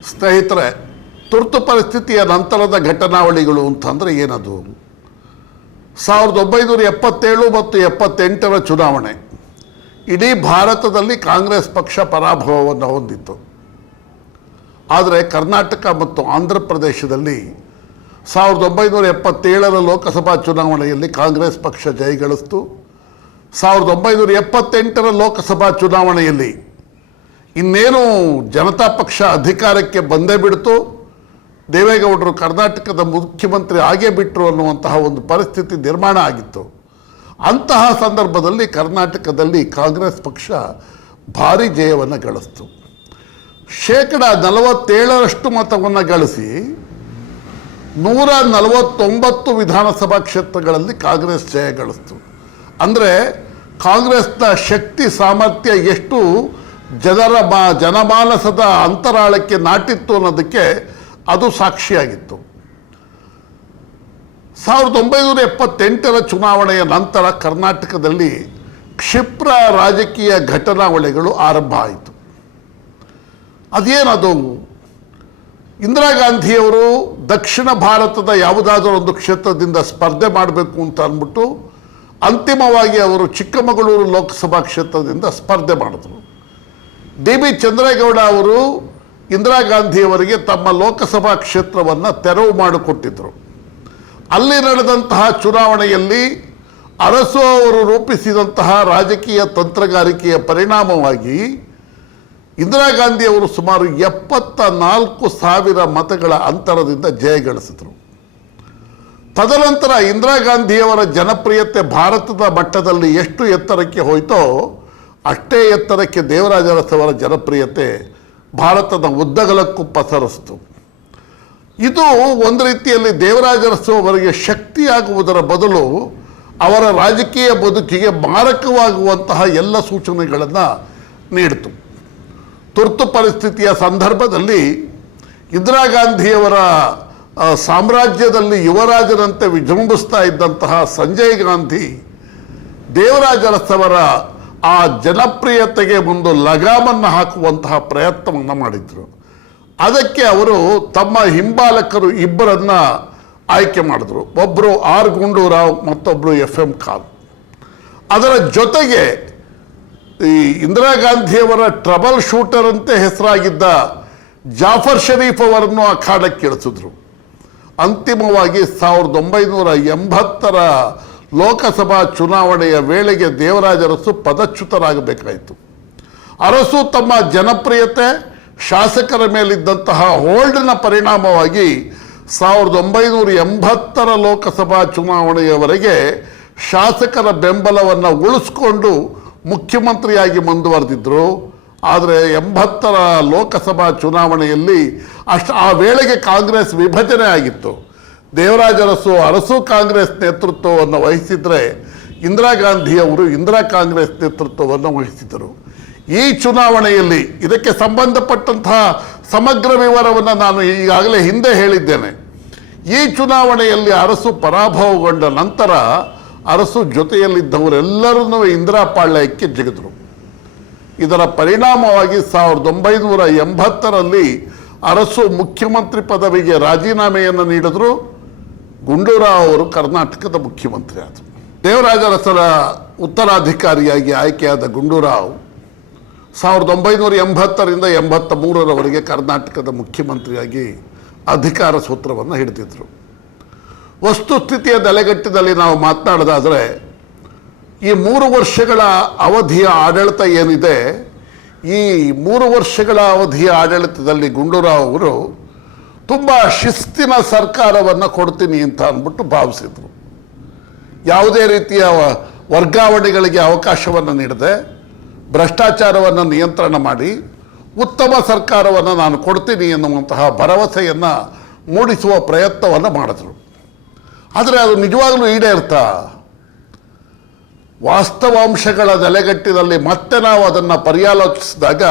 ಸ್ನೇಹಿತರೆ, ತುರ್ತು ಪರಿಸ್ಥಿತಿಯ ನಂತರದ ಘಟನಾವಳಿಗಳು ಅಂತಂದರೆ ಏನದು? 1977 ಮತ್ತು 78ರ ಚುನಾವಣೆ ಇಡೀ ಭಾರತದಲ್ಲಿ ಕಾಂಗ್ರೆಸ್ ಪಕ್ಷ ಪರಾಭವವನ್ನು ಹೊಂದಿತ್ತು. ಆದರೆ ಕರ್ನಾಟಕ ಮತ್ತು ಆಂಧ್ರ ಪ್ರದೇಶದಲ್ಲಿ 1977ರ ಲೋಕಸಭಾ ಚುನಾವಣೆಯಲ್ಲಿ ಕಾಂಗ್ರೆಸ್ ಪಕ್ಷ ಜಯಗಳಿಸಿತು. 1978ರ ಲೋಕಸಭಾ ಚುನಾವಣೆಯಲ್ಲಿ ಇನ್ನೇನು ಜನತಾ ಪಕ್ಷ ಅಧಿಕಾರಕ್ಕೆ ಬಂದೇ ಬಿಡ್ತು, ದೇವೇಗೌಡರು ಕರ್ನಾಟಕದ ಮುಖ್ಯಮಂತ್ರಿ ಆಗೇ ಬಿಟ್ಟರು ಅನ್ನುವಂತಹ ಒಂದು ಪರಿಸ್ಥಿತಿ ನಿರ್ಮಾಣ ಆಗಿತ್ತು. ಅಂತಹ ಸಂದರ್ಭದಲ್ಲಿ ಕರ್ನಾಟಕದಲ್ಲಿ ಕಾಂಗ್ರೆಸ್ ಪಕ್ಷ ಭಾರಿ ಜಯವನ್ನು ಗಳಿಸ್ತು. 47% ಮತವನ್ನು ಗಳಿಸಿ 149 ವಿಧಾನಸಭಾ ಕ್ಷೇತ್ರಗಳಲ್ಲಿ ಕಾಂಗ್ರೆಸ್ ಜಯ ಗಳಿಸ್ತು. ಅಂದರೆ ಕಾಂಗ್ರೆಸ್ನ ಶಕ್ತಿ ಸಾಮರ್ಥ್ಯ ಎಷ್ಟು ಜನಮಾನಸದ ಅಂತರಾಳಕ್ಕೆ ನಾಟಿತ್ತು ಅನ್ನೋದಕ್ಕೆ ಅದು ಸಾಕ್ಷಿಯಾಗಿತ್ತು. 1978ರ ಚುನಾವಣೆಯ ನಂತರ ಕರ್ನಾಟಕದಲ್ಲಿ ಕ್ಷಿಪ್ರ ರಾಜಕೀಯ ಘಟನಾವಳಿಗಳು ಆರಂಭ ಆಯಿತು. ಅದೇನದು? ಇಂದಿರಾ ಗಾಂಧಿಯವರು ದಕ್ಷಿಣ ಭಾರತದ ಯಾವುದಾದರೂ ಒಂದು ಕ್ಷೇತ್ರದಿಂದ ಸ್ಪರ್ಧೆ ಮಾಡಬೇಕು ಅಂತ ಅಂದ್ಬಿಟ್ಟು ಅಂತಿಮವಾಗಿ ಅವರು ಚಿಕ್ಕಮಗಳೂರು ಲೋಕಸಭಾ ಕ್ಷೇತ್ರದಿಂದ ಸ್ಪರ್ಧೆ ಮಾಡಿದ್ರು. DB ಚಂದ್ರೇಗೌಡ ಅವರು ಇಂದಿರಾ ಗಾಂಧಿಯವರಿಗೆ ತಮ್ಮ ಲೋಕಸಭಾ ಕ್ಷೇತ್ರವನ್ನು ತೆರವು ಮಾಡಿಕೊಟ್ಟಿದ್ದರು. ಅಲ್ಲಿ ನಡೆದಂತಹ ಚುನಾವಣೆಯಲ್ಲಿ ಅರಸು ಅವರು ರೂಪಿಸಿದಂತಹ ರಾಜಕೀಯ ತಂತ್ರಗಾರಿಕೆಯ ಪರಿಣಾಮವಾಗಿ ಇಂದಿರಾ ಗಾಂಧಿಯವರು ಸುಮಾರು 74,000 ಮತಗಳ ಅಂತರದಿಂದ ಜಯಗಳಿಸಿದರು. ತದನಂತರ ಇಂದಿರಾ ಗಾಂಧಿಯವರ ಜನಪ್ರಿಯತೆ ಭಾರತದ ಮಟ್ಟದಲ್ಲಿ ಎಷ್ಟು ಎತ್ತರಕ್ಕೆ ಹೋಯಿತೋ ಅಷ್ಟೇ ಎತ್ತರಕ್ಕೆ ದೇವರಾಜ ಅರಸವರ ಜನಪ್ರಿಯತೆ ಭಾರತದ ಉದ್ದಗಲಕ್ಕೂ ಪಸರಿಸಿತು. ಇದು ಒಂದು ರೀತಿಯಲ್ಲಿ ದೇವರಾಜ ಅರಸು ಅವರಿಗೆ ಶಕ್ತಿಯಾಗುವುದರ ಬದಲು ಅವರ ರಾಜಕೀಯ ಬದುಕಿಗೆ ಮಾರಕವಾಗುವಂತಹ ಎಲ್ಲ ಸೂಚನೆಗಳನ್ನು ನೀಡಿತು. ತುರ್ತು ಪರಿಸ್ಥಿತಿಯ ಸಂದರ್ಭದಲ್ಲಿ ಇಂದಿರಾ ಗಾಂಧಿಯವರ ಸಾಮ್ರಾಜ್ಯದಲ್ಲಿ ಯುವರಾಜರಂತೆ ವಿಜೃಂಭಿಸ್ತಾ ಇದ್ದಂತಹ ಸಂಜಯ್ ಗಾಂಧಿ ದೇವರಾಜ ಅರಸವರ ಆ ಜನಪ್ರಿಯತೆಗೆ ಒಂದು ಲಗಾಮನ್ನು ಹಾಕುವಂತಹ ಪ್ರಯತ್ನವನ್ನು ಮಾಡಿದರು. ಅದಕ್ಕೆ ಅವರು ತಮ್ಮ ಹಿಂಬಾಲಕರು ಇಬ್ಬರನ್ನು ಆಯ್ಕೆ ಮಾಡಿದ್ರು. ಒಬ್ಬರು ಆರ್ ಗುಂಡೂರಾವ್, ಮತ್ತೊಬ್ಬರು FM ಖಾನ್. ಅದರ ಜೊತೆಗೆ ಈ ಇಂದಿರಾ ಗಾಂಧಿಯವರ ಟ್ರಬಲ್ ಶೂಟರ್ ಅಂತೆ ಹೆಸರಾಗಿದ್ದ ಜಾಫರ್ ಶರೀಫ್ ಅವರನ್ನು ಅಖಾಡಕ್ಕೆ ಇಳಿಸಿದ್ರು. ಅಂತಿಮವಾಗಿ 1980ರ ಲೋಕಸಭಾ ಚುನಾವಣೆಯ ವೇಳೆಗೆ ದೇವರಾಜ ಅರಸು ಪದಚ್ಯುತರಾಗಬೇಕಾಯಿತು. ಅರಸು ತಮ್ಮ ಜನಪ್ರಿಯತೆ, ಶಾಸಕರ ಮೇಲಿದ್ದಂತಹ ಹೋಲ್ಡ್ನ ಪರಿಣಾಮವಾಗಿ 1980ರ ಲೋಕಸಭಾ ಚುನಾವಣೆಯವರೆಗೆ ಶಾಸಕರ ಬೆಂಬಲವನ್ನು ಉಳಿಸ್ಕೊಂಡು ಮುಖ್ಯಮಂತ್ರಿಯಾಗಿ ಮುಂದುವರೆದಿದ್ದರು. ಆದರೆ 80ರ ಲೋಕಸಭಾ ಚುನಾವಣೆಯಲ್ಲಿ ಆ ವೇಳೆಗೆ ಕಾಂಗ್ರೆಸ್ ವಿಭಜನೆ ಆಗಿತ್ತು. ದೇವರಾಜ ಅರಸು ಕಾಂಗ್ರೆಸ್ ನೇತೃತ್ವವನ್ನು ವಹಿಸಿದರೆ ಇಂದಿರಾ ಗಾಂಧಿಯವರು ಇಂದಿರಾ ಕಾಂಗ್ರೆಸ್ ನೇತೃತ್ವವನ್ನು ವಹಿಸಿದರು. ಈ ಚುನಾವಣೆಯಲ್ಲಿ ಇದಕ್ಕೆ ಸಂಬಂಧಪಟ್ಟಂತಹ ಸಮಗ್ರ ವಿವರವನ್ನು ನಾನು ಈಗಾಗಲೇ ಹಿಂದೆ ಹೇಳಿದ್ದೇನೆ. ಈ ಚುನಾವಣೆಯಲ್ಲಿ ಅರಸು ಪರಾಭವಗೊಂಡ ನಂತರ ಅರಸು ಜೊತೆಯಲ್ಲಿದ್ದವರೆಲ್ಲರನ್ನೂ ಇಂದಿರಾ ಪಾಳ್ಯಕ್ಕೆ ಜಿಗಿದರು. ಇದರ ಪರಿಣಾಮವಾಗಿ 1980ರಲ್ಲಿ ಅರಸು ಮುಖ್ಯಮಂತ್ರಿ ಪದವಿಗೆ ರಾಜೀನಾಮೆಯನ್ನು ನೀಡಿದ್ರು. ಗುಂಡೂರಾವ್ ಅವರು ಕರ್ನಾಟಕದ ಮುಖ್ಯಮಂತ್ರಿ ಆದರು. ದೇವರಾಜ ಅರಸರ ಉತ್ತರಾಧಿಕಾರಿಯಾಗಿ ಆಯ್ಕೆಯಾದ ಗುಂಡೂರಾವ್ 1980ರಿಂದ 83ರವರೆಗೆ ಕರ್ನಾಟಕದ ಮುಖ್ಯಮಂತ್ರಿಯಾಗಿ ಅಧಿಕಾರ ಸೂತ್ರವನ್ನು ಹಿಡಿದಿದ್ರು. ವಸ್ತುಸ್ಥಿತಿಯ ನೆಲೆಗಟ್ಟಿನಲ್ಲಿ ನಾವು ಮಾತನಾಡೋದಾದರೆ ಈ 3 ವರ್ಷಗಳ ಅವಧಿಯ ಆಡಳಿತ ಏನಿದೆ, ಈ 3 ವರ್ಷಗಳ ಅವಧಿಯ ಆಡಳಿತದಲ್ಲಿ ಗುಂಡೂರಾವ್ ಅವರು ತುಂಬ ಶಿಸ್ತಿನ ಸರ್ಕಾರವನ್ನು ಕೊಡ್ತೀನಿ ಅಂತ ಅಂದ್ಬಿಟ್ಟು ಭಾವಿಸಿದರು. ಯಾವುದೇ ರೀತಿಯ ವರ್ಗಾವಣೆಗಳಿಗೆ ಅವಕಾಶವನ್ನು ನೀಡದೆ ಭ್ರಷ್ಟಾಚಾರವನ್ನು ನಿಯಂತ್ರಣ ಮಾಡಿ ಉತ್ತಮ ಸರ್ಕಾರವನ್ನು ನಾನು ಕೊಡ್ತೀನಿ ಎನ್ನುವಂತಹ ಭರವಸೆಯನ್ನು ಮೂಡಿಸುವ ಪ್ರಯತ್ನವನ್ನು ಮಾಡಿದ್ರು. ಆದರೆ ಅದು ನಿಜವಾಗಲೂ ಈಡೇರ್ತಾ? ವಾಸ್ತವಾಂಶಗಳ ನೆಲೆಗಟ್ಟಿನಲ್ಲಿ ಮತ್ತೆ ನಾವು ಅದನ್ನು ಪರ್ಯಾಲೋಚಿಸಿದಾಗ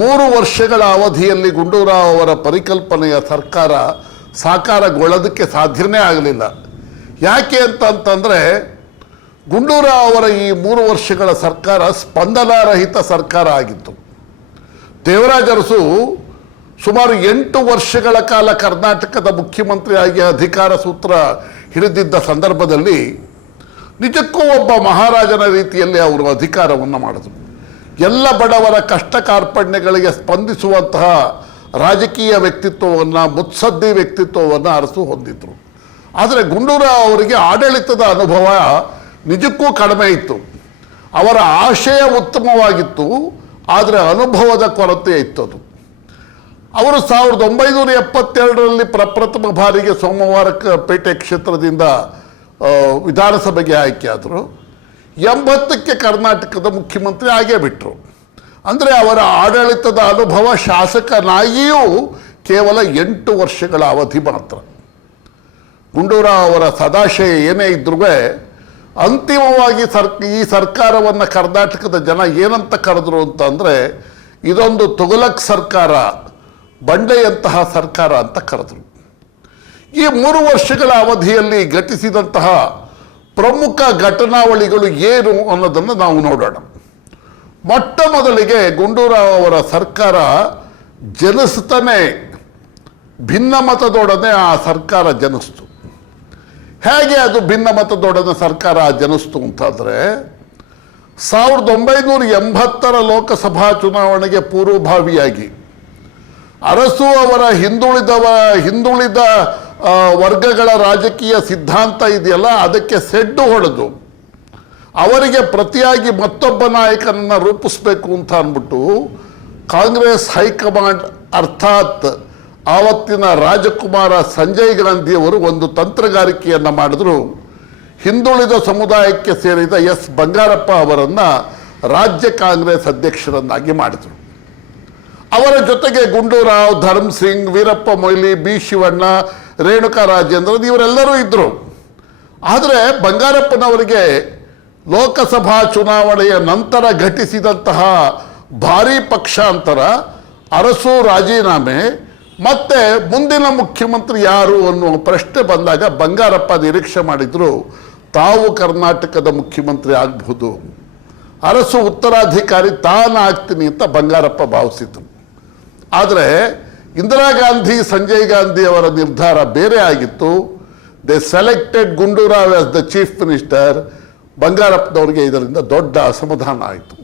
3 ವರ್ಷಗಳ ಅವಧಿಯಲ್ಲಿ ಗುಂಡೂರಾವ್ ಅವರ ಪರಿಕಲ್ಪನೆಯ ಸರ್ಕಾರ ಸಾಕಾರಗೊಳ್ಳೋದಕ್ಕೆ ಸಾಧ್ಯನೇ ಆಗಲಿಲ್ಲ. ಯಾಕೆ ಅಂತಂದರೆ ಗುಂಡೂರಾವ್ ಅವರ ಈ 3 ವರ್ಷಗಳ ಸರ್ಕಾರ ಸ್ಪಂದನಾರಹಿತ ಸರ್ಕಾರ ಆಗಿತ್ತು. ದೇವರಾಜ ಅರಸು ಸುಮಾರು 8 ವರ್ಷಗಳ ಕಾಲ ಕರ್ನಾಟಕದ ಮುಖ್ಯಮಂತ್ರಿಯಾಗಿ ಅಧಿಕಾರ ಸೂತ್ರ ಹಿಡಿದಿದ್ದ ಸಂದರ್ಭದಲ್ಲಿ ನಿಜಕ್ಕೂ ಒಬ್ಬ ಮಹಾರಾಜನ ರೀತಿಯಲ್ಲಿ ಅವರು ಅಧಿಕಾರವನ್ನು ಮಾಡಿದರು. ಎಲ್ಲ ಬಡವರ ಕಷ್ಟ ಕಾರ್ಪಣ್ಯಗಳಿಗೆ ಸ್ಪಂದಿಸುವಂತಹ ರಾಜಕೀಯ ವ್ಯಕ್ತಿತ್ವವನ್ನು, ಮುತ್ಸದ್ದಿ ವ್ಯಕ್ತಿತ್ವವನ್ನು ಅರಸು ಹೊಂದಿದ್ರು. ಆದರೆ ಗುಂಡೂರಾವ್ ಅವರಿಗೆ ಆಡಳಿತದ ಅನುಭವ ನಿಜಕ್ಕೂ ಕಡಿಮೆ ಇತ್ತು. ಅವರ ಆಶಯ ಉತ್ತಮವಾಗಿತ್ತು, ಆದರೆ ಅನುಭವದ ಕೊರತೆ ಇತ್ತದು. ಅವರು 1972ರಲ್ಲಿ ಪ್ರಪ್ರಥಮ ಬಾರಿಗೆ ಸೋಮವಾರಪೇಟೆ ಕ್ಷೇತ್ರದಿಂದ ವಿಧಾನಸಭೆಗೆ ಆಯ್ಕೆಯಾದರು. 80ಕ್ಕೆ ಕರ್ನಾಟಕದ ಮುಖ್ಯಮಂತ್ರಿ ಆಗೇ ಬಿಟ್ಟರು. ಅಂದರೆ ಅವರ ಆಡಳಿತದ ಅನುಭವ ಶಾಸಕನಾಗಿಯೂ ಕೇವಲ 8 ವರ್ಷಗಳ ಅವಧಿ ಮಾತ್ರ. ಗುಂಡೂರಾವ್ ಅವರ ಸದಾಶಯ ಏನೇ ಇದ್ರೂ ಅಂತಿಮವಾಗಿ ಈ ಸರ್ಕಾರವನ್ನು ಕರ್ನಾಟಕದ ಜನ ಏನಂತ ಕರೆದ್ರು ಅಂತಂದರೆ, ಇದೊಂದು ತುಘಲಕ್ ಸರ್ಕಾರ, ಬಂಡೆಯಂತಹ ಸರ್ಕಾರ ಅಂತ ಕರೆದರು. ಈ 3 ವರ್ಷಗಳ ಅವಧಿಯಲ್ಲಿ ಘಟಿಸಿದಂತಹ ಪ್ರಮುಖ ಘಟನಾವಳಿಗಳು ಏನು ಅನ್ನೋದನ್ನು ನಾವು ನೋಡೋಣ. ಮೊಟ್ಟ ಮೊದಲಿಗೆ ಗುಂಡೂರಾವ್ ಅವರ ಸರ್ಕಾರ ಜನಿಸ್ತಾನೆ ಭಿನ್ನಮತದೊಡನೆ ಆ ಸರ್ಕಾರ ಜನಿಸ್ತು. ಹೇಗೆ ಅದು ಭಿನ್ನಮತದೊಡನೆ ಸರ್ಕಾರ ಜನಿಸ್ತು ಅಂತಂದರೆ, 1980ರ ಲೋಕಸಭಾ ಚುನಾವಣೆಗೆ ಪೂರ್ವಭಾವಿಯಾಗಿ ಅರಸು ಅವರ ಹಿಂದುಳಿದ ವರ್ಗಗಳ ರಾಜಕೀಯ ಸಿದ್ಧಾಂತ ಇದೆಯಲ್ಲ, ಅದಕ್ಕೆ ಸೆಡ್ಡು ಹೊಡೆದು ಅವರಿಗೆ ಪ್ರತಿಯಾಗಿ ಮತ್ತೊಬ್ಬ ನಾಯಕನನ್ನು ರೂಪಿಸಬೇಕು ಅಂತ ಅಂದ್ಬಿಟ್ಟು ಕಾಂಗ್ರೆಸ್ ಹೈಕಮಾಂಡ್ ಅರ್ಥಾತ್ ಆವತ್ತಿನ ರಾಜಕುಮಾರ ಸಂಜಯ್ ಗಾಂಧಿಯವರು ಒಂದು ತಂತ್ರಗಾರಿಕೆಯನ್ನು ಮಾಡಿದ್ರು. ಹಿಂದುಳಿದ ಸಮುದಾಯಕ್ಕೆ ಸೇರಿದ ಎಸ್ ಬಂಗಾರಪ್ಪ ಅವರನ್ನು ರಾಜ್ಯ ಕಾಂಗ್ರೆಸ್ ಅಧ್ಯಕ್ಷರನ್ನಾಗಿ ಮಾಡಿದರು. ಅವರ ಜೊತೆಗೆ ಗುಂಡೂರಾವ್, ಧರ್ಮ್ ಸಿಂಗ್, ವೀರಪ್ಪ ಮೊಯ್ಲಿ, ಬಿ ಶಿವಣ್ಣ, ರೇಣುಕಾ ರಾಜೇಂದ್ರನ್ ಇವರೆಲ್ಲರೂ ಇದ್ದರು. ಆದರೆ ಬಂಗಾರಪ್ಪನವರಿಗೆ ಲೋಕಸಭಾ ಚುನಾವಣೆಯ ನಂತರ ಘಟಿಸಿದಂತಹ ಭಾರೀ ಪಕ್ಷಾಂತರ, ಅರಸು ರಾಜೀನಾಮೆ ಮತ್ತು ಮುಂದಿನ ಮುಖ್ಯಮಂತ್ರಿ ಯಾರು ಅನ್ನುವ ಪ್ರಶ್ನೆ ಬಂದಾಗ ಬಂಗಾರಪ್ಪ ನಿರೀಕ್ಷೆ ಮಾಡಿದರು, ತಾವು ಕರ್ನಾಟಕದ ಮುಖ್ಯಮಂತ್ರಿ ಆಗಬಹುದು, ಅರಸು ಉತ್ತರಾಧಿಕಾರಿ ತಾನಾಗ್ತೀನಿ ಅಂತ ಬಂಗಾರಪ್ಪ ಭಾವಿಸಿದರು. ಆದರೆ ಇಂದಿರಾ ಗಾಂಧಿ, ಸಂಜಯ್ ಗಾಂಧಿ ಅವರ ನಿರ್ಧಾರ ಬೇರೆ ಆಗಿತ್ತು. They selected Gundu Rao as the chief minister. ಬಂಗಾರಪ್ಪನವರಿಗೆ ಇದರಿಂದ ದೊಡ್ಡ ಅಸಮಾಧಾನ ಆಯಿತು.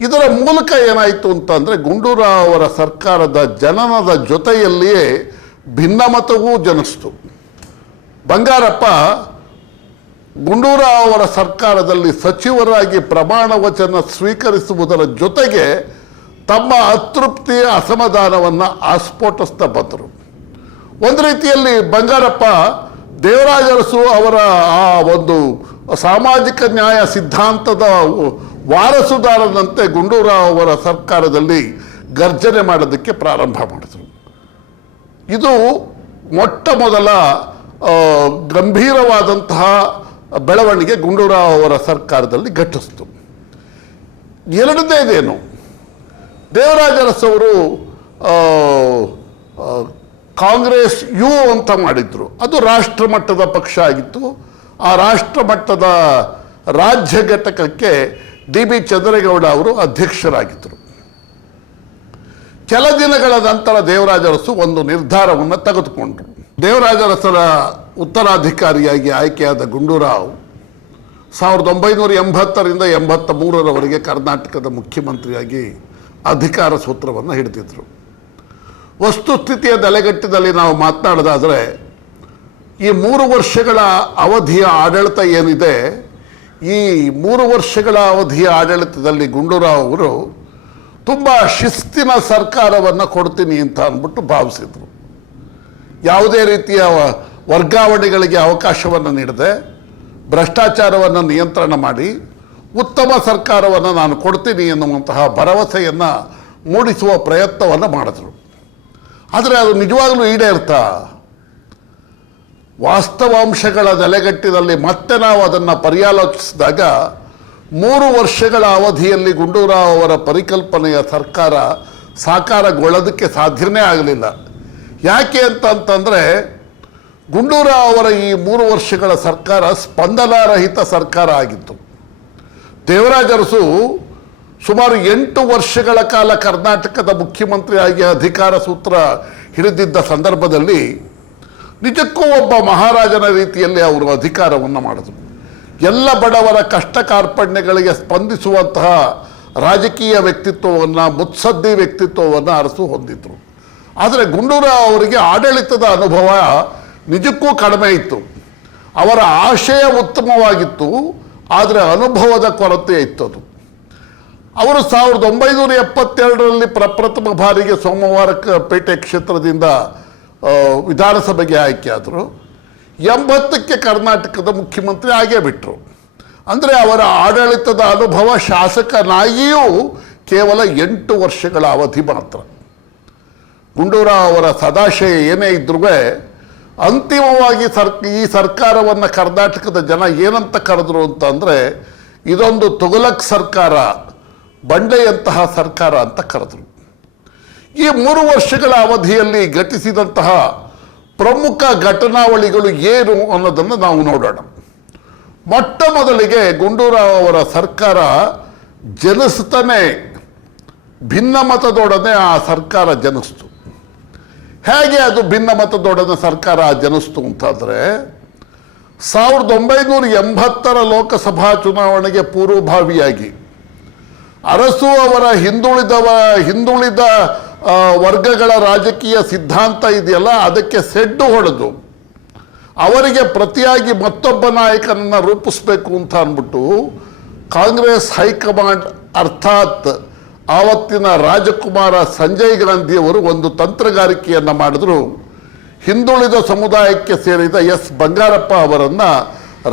ಇದರ ಮೂಲಕ ಏನಾಯಿತು ಅಂತಂದರೆ, ಗುಂಡೂರಾವ್ ಅವರ ಸರ್ಕಾರದ ಜನನದ ಜೊತೆಯಲ್ಲಿಯೇ ಭಿನ್ನಮತವೂ ಜನಿಸ್ತು. ಬಂಗಾರಪ್ಪ ಗುಂಡೂರಾವ್ ಅವರ ಸರ್ಕಾರದಲ್ಲಿ ಸಚಿವರಾಗಿ ಪ್ರಮಾಣ ವಚನ ಸ್ವೀಕರಿಸುವುದರ ಜೊತೆಗೆ ತಮ್ಮ ಅತೃಪ್ತಿ, ಅಸಮಾಧಾನವನ್ನು ಆಸ್ಫೋಟಿಸ್ತಾ ಬಂದರು. ಒಂದು ರೀತಿಯಲ್ಲಿ ಬಂಗಾರಪ್ಪ ದೇವರಾಜ ಅರಸು ಅವರ ಆ ಒಂದು ಸಾಮಾಜಿಕ ನ್ಯಾಯ ಸಿದ್ಧಾಂತದ ವಾರಸುದಾರನಂತೆ ಗುಂಡೂರಾವ್ ಅವರ ಸರ್ಕಾರದಲ್ಲಿ ಗರ್ಜನೆ ಮಾಡೋದಕ್ಕೆ ಪ್ರಾರಂಭ ಮಾಡಿದರು. ಇದು ಮೊಟ್ಟ ಮೊದಲ ಗಂಭೀರವಾದಂತಹ ಬೆಳವಣಿಗೆ ಗುಂಡೂರಾವ್ ಅವರ ಸರ್ಕಾರದಲ್ಲಿ ಘಟಿಸಿತು. ಎರಡನೇದೇನು, ದೇವರಾಜ ಅರಸವರು ಕಾಂಗ್ರೆಸ್ ಯು ಅಂತ ಮಾಡಿದ್ರು. ಅದು ರಾಷ್ಟ್ರ ಮಟ್ಟದ ಪಕ್ಷ ಆಗಿತ್ತು. ಆ ರಾಷ್ಟ್ರ ಮಟ್ಟದ ರಾಜ್ಯ ಘಟಕಕ್ಕೆ DB ಚಂದ್ರೇಗೌಡ ಅವರು ಅಧ್ಯಕ್ಷರಾಗಿದ್ದರು. ಕೆಲ ದಿನಗಳ ನಂತರ ದೇವರಾಜ ಅರಸು ಒಂದು ನಿರ್ಧಾರವನ್ನು ತೆಗೆದುಕೊಂಡರು. ದೇವರಾಜ ಅರಸರ ಉತ್ತರಾಧಿಕಾರಿಯಾಗಿ ಆಯ್ಕೆಯಾದ ಗುಂಡೂರಾವ್ 1980ರಿಂದ 83ರವರೆಗೆ ಕರ್ನಾಟಕದ ಮುಖ್ಯಮಂತ್ರಿಯಾಗಿ ಅಧಿಕಾರ ಸೂತ್ರವನ್ನು ಹಿಡಿದಿದ್ದರು. ವಸ್ತುಸ್ಥಿತಿಯ ನೆಲೆಗಟ್ಟಿನಲ್ಲಿ ನಾವು ಮಾತನಾಡೋದಾದರೆ, ಈ 3 ವರ್ಷಗಳ ಅವಧಿಯ ಆಡಳಿತ ಏನಿದೆ, ಈ 3 ವರ್ಷಗಳ ಅವಧಿಯ ಆಡಳಿತದಲ್ಲಿ ಗುಂಡೂರಾವ್ ಅವರು ತುಂಬ ಶಿಸ್ತಿನ ಸರ್ಕಾರವನ್ನು ಕೊಡ್ತೀನಿ ಅಂತ ಅಂದ್ಬಿಟ್ಟು ಭಾವಿಸಿದರು. ಯಾವುದೇ ರೀತಿಯ ವರ್ಗಾವಣೆಗಳಿಗೆ ಅವಕಾಶವನ್ನು ನೀಡದೆ, ಭ್ರಷ್ಟಾಚಾರವನ್ನು ನಿಯಂತ್ರಣ ಮಾಡಿ ಉತ್ತಮ ಸರ್ಕಾರವನ್ನು ನಾನು ಕೊಡ್ತೀನಿ ಎನ್ನುವಂತಹ ಭರವಸೆಯನ್ನು ಮೂಡಿಸುವ ಪ್ರಯತ್ನವನ್ನು ಮಾಡಿದ್ರು. ಆದರೆ ಅದು ನಿಜವಾಗಲೂ ಈಡೇರ್ತಾ? ವಾಸ್ತವಾಂಶಗಳ ನೆಲೆಗಟ್ಟಿನಲ್ಲಿ ಮತ್ತೆ ನಾವು ಅದನ್ನು ಪರ್ಯಾಲೋಚಿಸಿದಾಗ 3 ವರ್ಷಗಳ ಅವಧಿಯಲ್ಲಿ ಗುಂಡೂರಾವ್ ಅವರ ಪರಿಕಲ್ಪನೆಯ ಸರ್ಕಾರ ಸಾಕಾರಗೊಳ್ಳೋದಕ್ಕೆ ಸಾಧ್ಯನೇ ಆಗಲಿಲ್ಲ. ಯಾಕೆ ಅಂತಂದರೆ, ಗುಂಡೂರಾವ್ ಅವರ ಈ 3 ವರ್ಷಗಳ ಸರ್ಕಾರ ಸ್ಪಂದನಾರಹಿತ ಸರ್ಕಾರ ಆಗಿತ್ತು. ದೇವರಾಜ ಅರಸು ಸುಮಾರು 8 ವರ್ಷಗಳ ಕಾಲ ಕರ್ನಾಟಕದ ಮುಖ್ಯಮಂತ್ರಿಯಾಗಿ ಅಧಿಕಾರ ಸೂತ್ರ ಹಿಡಿದಿದ್ದ ಸಂದರ್ಭದಲ್ಲಿ ನಿಜಕ್ಕೂ ಒಬ್ಬ ಮಹಾರಾಜನ ರೀತಿಯಲ್ಲಿ ಅವರು ಅಧಿಕಾರವನ್ನು ಮಾಡಿದರು. ಎಲ್ಲ ಬಡವರ ಕಷ್ಟ ಕಾರ್ಪಣ್ಯಗಳಿಗೆ ಸ್ಪಂದಿಸುವಂತಹ ರಾಜಕೀಯ ವ್ಯಕ್ತಿತ್ವವನ್ನು, ಮುತ್ಸದ್ದಿ ವ್ಯಕ್ತಿತ್ವವನ್ನು ಅರಸು ಹೊಂದಿದ್ರು. ಆದರೆ ಗುಂಡೂರಾವ್ ಅವರಿಗೆ ಆಡಳಿತದ ಅನುಭವ ನಿಜಕ್ಕೂ ಕಡಿಮೆ ಇತ್ತು. ಅವರ ಆಶಯ ಉತ್ತಮವಾಗಿತ್ತು, ಆದರೆ ಅನುಭವದ ಕೊರತೆ ಇತ್ತದು. ಅವರು 1972ರಲ್ಲಿ ಪ್ರಪ್ರಥಮ ಬಾರಿಗೆ ಸೋಮವಾರಪೇಟೆ ಕ್ಷೇತ್ರದಿಂದ ವಿಧಾನಸಭೆಗೆ ಆಯ್ಕೆಯಾದರು. 80ಕ್ಕೆ ಕರ್ನಾಟಕದ ಮುಖ್ಯಮಂತ್ರಿ ಆಗೇ ಬಿಟ್ಟರು. ಅಂದರೆ ಅವರ ಆಡಳಿತದ ಅನುಭವ ಶಾಸಕನಾಗಿಯೂ ಕೇವಲ 8 ವರ್ಷಗಳ ಅವಧಿ ಮಾತ್ರ. ಗುಂಡೂರಾವ್ ಅವರ ಸದಾಶಯ ಏನೇ ಇದ್ರೂ ಅಂತಿಮವಾಗಿ ಈ ಸರ್ಕಾರವನ್ನು ಕರ್ನಾಟಕದ ಜನ ಏನಂತ ಕರೆದ್ರು ಅಂತಂದರೆ, ಇದೊಂದು ತುಘಲಕ್ ಸರ್ಕಾರ, ಬಂಡೆಯಂತಹ ಸರ್ಕಾರ ಅಂತ ಕರೆದರು. ಈ 3 ವರ್ಷಗಳ ಅವಧಿಯಲ್ಲಿ ಘಟಿಸಿದಂತಹ ಪ್ರಮುಖ ಘಟನಾವಳಿಗಳು ಏನು ಅನ್ನೋದನ್ನು ನಾವು ನೋಡೋಣ. ಮೊಟ್ಟ ಮೊದಲಿಗೆ ಗುಂಡೂರಾವ್ ಅವರ ಸರ್ಕಾರ ಜನಿಸ್ತಾನೆ ಭಿನ್ನಮತದೊಡನೆ ಆ ಸರ್ಕಾರ ಜನಿಸ್ತು. ಹೇಗೆ ಅದು ಭಿನ್ನಮತದೊಡನೆ ಸರ್ಕಾರ ಜನಿಸ್ತು ಅಂತಂದರೆ, 1980ರ ಲೋಕಸಭಾ ಚುನಾವಣೆಗೆ ಪೂರ್ವಭಾವಿಯಾಗಿ ಅರಸು ಅವರ ಹಿಂದುಳಿದ ವರ್ಗಗಳ ರಾಜಕೀಯ ಸಿದ್ಧಾಂತ ಇದೆಯಲ್ಲ, ಅದಕ್ಕೆ ಸೆಡ್ಡು ಹೊಡೆದು ಅವರಿಗೆ ಪ್ರತಿಯಾಗಿ ಮತ್ತೊಬ್ಬ ನಾಯಕನನ್ನು ರೂಪಿಸಬೇಕು ಅಂತ ಅಂದ್ಬಿಟ್ಟು ಕಾಂಗ್ರೆಸ್ ಹೈಕಮಾಂಡ್ ಅರ್ಥಾತ್ ಆವತ್ತಿನ ರಾಜಕುಮಾರ ಸಂಜಯ್ ಗಾಂಧಿಯವರು ಒಂದು ತಂತ್ರಗಾರಿಕೆಯನ್ನು ಮಾಡಿದ್ರು. ಹಿಂದುಳಿದ ಸಮುದಾಯಕ್ಕೆ ಸೇರಿದ ಎಸ್ ಬಂಗಾರಪ್ಪ ಅವರನ್ನು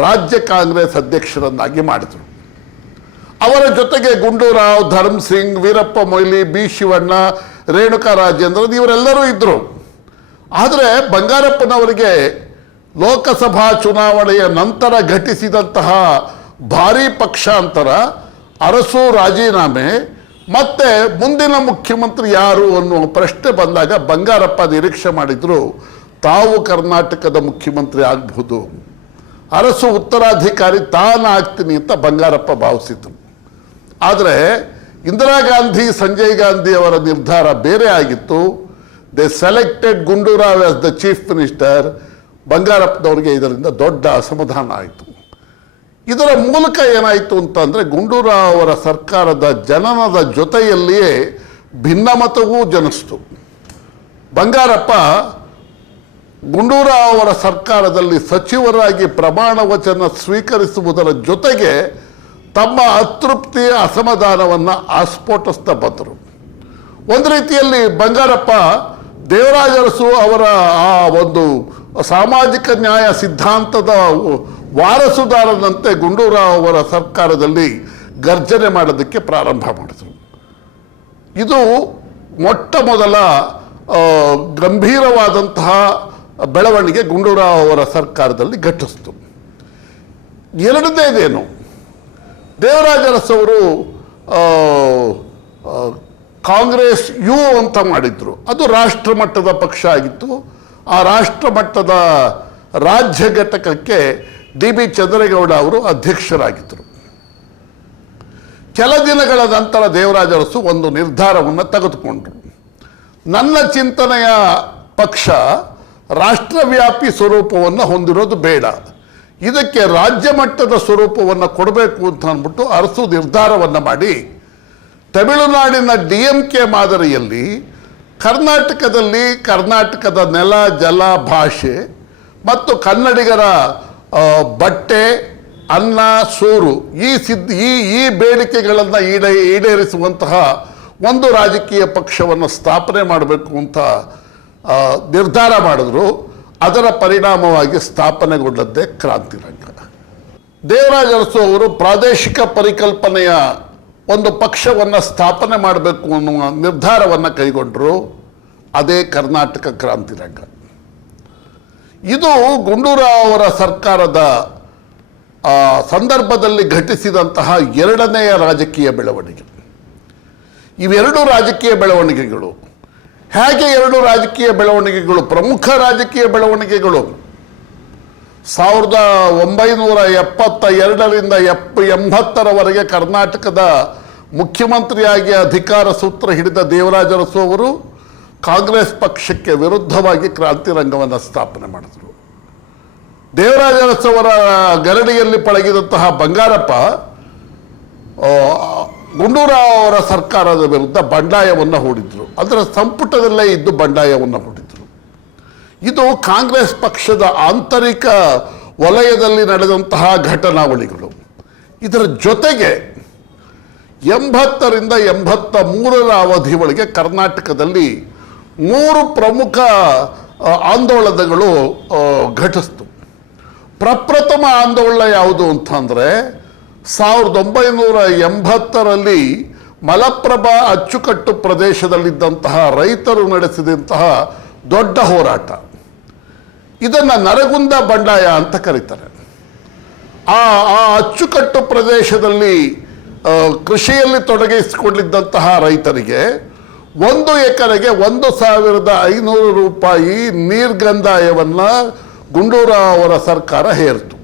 ರಾಜ್ಯ ಕಾಂಗ್ರೆಸ್ ಅಧ್ಯಕ್ಷರನ್ನಾಗಿ ಮಾಡಿದರು. ಅವರ ಜೊತೆಗೆ ಗುಂಡೂರಾವ್, ಧರ್ಮ್ ಸಿಂಗ್, ವೀರಪ್ಪ ಮೊಯ್ಲಿ, ಬಿ ಶಿವಣ್ಣ, ರೇಣುಕಾ ರಾಜೇಂದ್ರನ್ ಇವರೆಲ್ಲರೂ ಇದ್ದರು. ಆದರೆ ಬಂಗಾರಪ್ಪನವರಿಗೆ ಲೋಕಸಭಾ ಚುನಾವಣೆಯ ನಂತರ ಘಟಿಸಿದಂತಹ ಭಾರೀ ಪಕ್ಷಾಂತರ, ಅರಸು ರಾಜೀನಾಮೆ ಮತ್ತು ಮುಂದಿನ ಮುಖ್ಯಮಂತ್ರಿ ಯಾರು ಅನ್ನುವ ಪ್ರಶ್ನೆ ಬಂದಾಗ ಬಂಗಾರಪ್ಪ ನಿರೀಕ್ಷೆ ಮಾಡಿದರು, ತಾವು ಕರ್ನಾಟಕದ ಮುಖ್ಯಮಂತ್ರಿ ಆಗಬಹುದು, ಅರಸು ಉತ್ತರಾಧಿಕಾರಿ ತಾನಾಗ್ತೀನಿ ಅಂತ ಬಂಗಾರಪ್ಪ ಭಾವಿಸಿದರು. ಆದರೆ ಇಂದಿರಾ ಗಾಂಧಿ, ಸಂಜಯ್ ಗಾಂಧಿ ಅವರ ನಿರ್ಧಾರ ಬೇರೆ ಆಗಿತ್ತು. They selected Gundu Rao as the chief minister. ಬಂಗಾರಪ್ಪನವರಿಗೆ ಇದರಿಂದ ದೊಡ್ಡ ಅಸಮಾಧಾನ ಆಯಿತು. ಇದರ ಮೂಲಕ ಏನಾಯಿತು ಅಂತಂದರೆ, ಗುಂಡೂರಾವ್ ಅವರ ಸರ್ಕಾರದ ಜನನದ ಜೊತೆಯಲ್ಲಿಯೇ ಭಿನ್ನಮತವೂ ಜನಿಸ್ತು. ಬಂಗಾರಪ್ಪ ಗುಂಡೂರಾವ್ ಅವರ ಸರ್ಕಾರದಲ್ಲಿ ಸಚಿವರಾಗಿ ಪ್ರಮಾಣ ವಚನ ಸ್ವೀಕರಿಸುವುದರ ಜೊತೆಗೆ ತಮ್ಮ ಅತೃಪ್ತಿ, ಅಸಮಾಧಾನವನ್ನು ಆಸ್ಫೋಟಿಸ್ತಾ ಬಂದರು. ಒಂದು ರೀತಿಯಲ್ಲಿ ಬಂಗಾರಪ್ಪ ದೇವರಾಜ ಅರಸು ಅವರ ಆ ಒಂದು ಸಾಮಾಜಿಕ ನ್ಯಾಯ ಸಿದ್ಧಾಂತದ ವಾರಸುದಾರನಂತೆ ಗುಂಡೂರಾವ್ ಅವರ ಸರ್ಕಾರದಲ್ಲಿ ಗರ್ಜನೆ ಮಾಡೋದಕ್ಕೆ ಪ್ರಾರಂಭ ಮಾಡಿದರು. ಇದು ಮೊಟ್ಟ ಮೊದಲ ಗಂಭೀರವಾದಂತಹ ಬೆಳವಣಿಗೆ ಗುಂಡೂರಾವ್ ಅವರ ಸರ್ಕಾರದಲ್ಲಿ ಘಟಿಸಿತು. ಎರಡನೇದೇನು, ದೇವರಾಜ ಅರಸು ಅವರು ಕಾಂಗ್ರೆಸ್ ಯು ಅಂತ ಮಾಡಿದ್ರು. ಅದು ರಾಷ್ಟ್ರ ಮಟ್ಟದ ಪಕ್ಷ ಆಗಿತ್ತು. ಆ ರಾಷ್ಟ್ರ ಮಟ್ಟದ ರಾಜ್ಯ ಘಟಕಕ್ಕೆ DB ಚಂದ್ರೇಗೌಡ ಅವರು ಅಧ್ಯಕ್ಷರಾಗಿದ್ದರು. ಕೆಲ ದಿನಗಳ ನಂತರ ದೇವರಾಜ ಅರಸು ಒಂದು ನಿರ್ಧಾರವನ್ನು ತೆಗೆದುಕೊಂಡರು. ನನ್ನ ಚಿಂತನೆಯ ಪಕ್ಷ ರಾಷ್ಟ್ರವ್ಯಾಪಿ ಸ್ವರೂಪವನ್ನು ಹೊಂದಿರೋದು ಬೇಡ, ಇದಕ್ಕೆ ರಾಜ್ಯ ಮಟ್ಟದ ಸ್ವರೂಪವನ್ನು ಕೊಡಬೇಕು ಅಂತ ಅಂದ್ಬಿಟ್ಟು ಅರಸು ನಿರ್ಧಾರವನ್ನು ಮಾಡಿ ತಮಿಳುನಾಡಿನ DMK ಮಾದರಿಯಲ್ಲಿ ಕರ್ನಾಟಕದಲ್ಲಿ ಕರ್ನಾಟಕದ ನೆಲ, ಜಲ, ಭಾಷೆ ಮತ್ತು ಕನ್ನಡಿಗರ ಬಟ್ಟೆ, ಅನ್ನ, ಸೂರು ಈ ಬೇಡಿಕೆಗಳನ್ನು ಈಡೇರಿಸುವಂತಹ ಒಂದು ರಾಜಕೀಯ ಪಕ್ಷವನ್ನು ಸ್ಥಾಪನೆ ಮಾಡಬೇಕು ಅಂತ ನಿರ್ಧಾರ ಮಾಡಿದ್ರು. ಅದರ ಪರಿಣಾಮವಾಗಿ ಸ್ಥಾಪನೆಗೊಂಡದ್ದೇ ಕ್ರಾಂತಿರಂಗ. ದೇವರಾಜ ಅರಸು ಅವರು ಪ್ರಾದೇಶಿಕ ಪರಿಕಲ್ಪನೆಯ ಒಂದು ಪಕ್ಷವನ್ನು ಸ್ಥಾಪನೆ ಮಾಡಬೇಕು ಅನ್ನುವ ನಿರ್ಧಾರವನ್ನು ಕೈಗೊಂಡರು. ಅದೇ ಕರ್ನಾಟಕ ಕ್ರಾಂತಿರಂಗ. ಇದು ಗುಂಡೂರಾವ್ ಅವರ ಸರ್ಕಾರದ ಸಂದರ್ಭದಲ್ಲಿ ಘಟಿಸಿದಂತಹ ಎರಡನೆಯ ರಾಜಕೀಯ ಬೆಳವಣಿಗೆ. ಇವೆರಡು ರಾಜಕೀಯ ಬೆಳವಣಿಗೆಗಳು ಹೇಗೆ ಎರಡು ರಾಜಕೀಯ ಬೆಳವಣಿಗೆಗಳು, ಪ್ರಮುಖ ರಾಜಕೀಯ ಬೆಳವಣಿಗೆಗಳು 1972ರಿಂದ 80ರವರೆಗೆ ಕರ್ನಾಟಕದ ಮುಖ್ಯಮಂತ್ರಿಯಾಗಿ ಅಧಿಕಾರ ಸೂತ್ರ ಹಿಡಿದ ದೇವರಾಜ ಅರಸು ಅವರು ಕಾಂಗ್ರೆಸ್ ಪಕ್ಷಕ್ಕೆ ವಿರುದ್ಧವಾಗಿ ಕ್ರಾಂತಿ ರಂಗವನ್ನು ಸ್ಥಾಪನೆ ಮಾಡಿದರು. ದೇವರಾಜ ಅರಸು ಅವರ ಗರಡಿಯಲ್ಲಿ ಪಳಗಿದಂತಹ ಬಂಗಾರಪ್ಪ ಗುಂಡೂರಾವ್ ಅವರ ಸರ್ಕಾರದ ವಿರುದ್ಧ ಬಂಡಾಯವನ್ನು ಹೂಡಿದ್ರು. ಅದರ ಸಂಪುಟದಲ್ಲೇ ಇದ್ದು ಬಂಡಾಯವನ್ನು ಹೂಡಿದ್ರು. ಇದು ಕಾಂಗ್ರೆಸ್ ಪಕ್ಷದ ಆಂತರಿಕ ವಲಯದಲ್ಲಿ ನಡೆದಂತಹ ಘಟನಾವಳಿಗಳು. ಇದರ ಜೊತೆಗೆ 80ರಿಂದ 83ರ ಅವಧಿ ಒಳಗೆ ಕರ್ನಾಟಕದಲ್ಲಿ 3 ಪ್ರಮುಖ ಆಂದೋಲನಗಳು ಘಟಿಸ್ತು. ಪ್ರಪ್ರಥಮ ಆಂದೋಲನ ಯಾವುದು ಅಂತಂದರೆ 1980ರಲ್ಲಿ ಮಲಪ್ರಭಾ ಅಚ್ಚುಕಟ್ಟು ಪ್ರದೇಶದಲ್ಲಿದ್ದಂತಹ ರೈತರು ನಡೆಸಿದಂತಹ ದೊಡ್ಡ ಹೋರಾಟ. ಇದನ್ನು ನರಗುಂದ ಬಂಡಾಯ ಅಂತ ಕರೀತಾರೆ. ಆ ಅಚ್ಚುಕಟ್ಟು ಪ್ರದೇಶದಲ್ಲಿ ಕೃಷಿಯಲ್ಲಿ ತೊಡಗಿಸಿಕೊಂಡಿದ್ದಂತಹ ರೈತರಿಗೆ 1 ಎಕರೆಗೆ 1,500 ರೂಪಾಯಿ ನೀರ್ಗಂದಾಯವನ್ನು ಗುಂಡೂರಾವ್ ಅವರ ಸರ್ಕಾರ ಹೇರಿತು.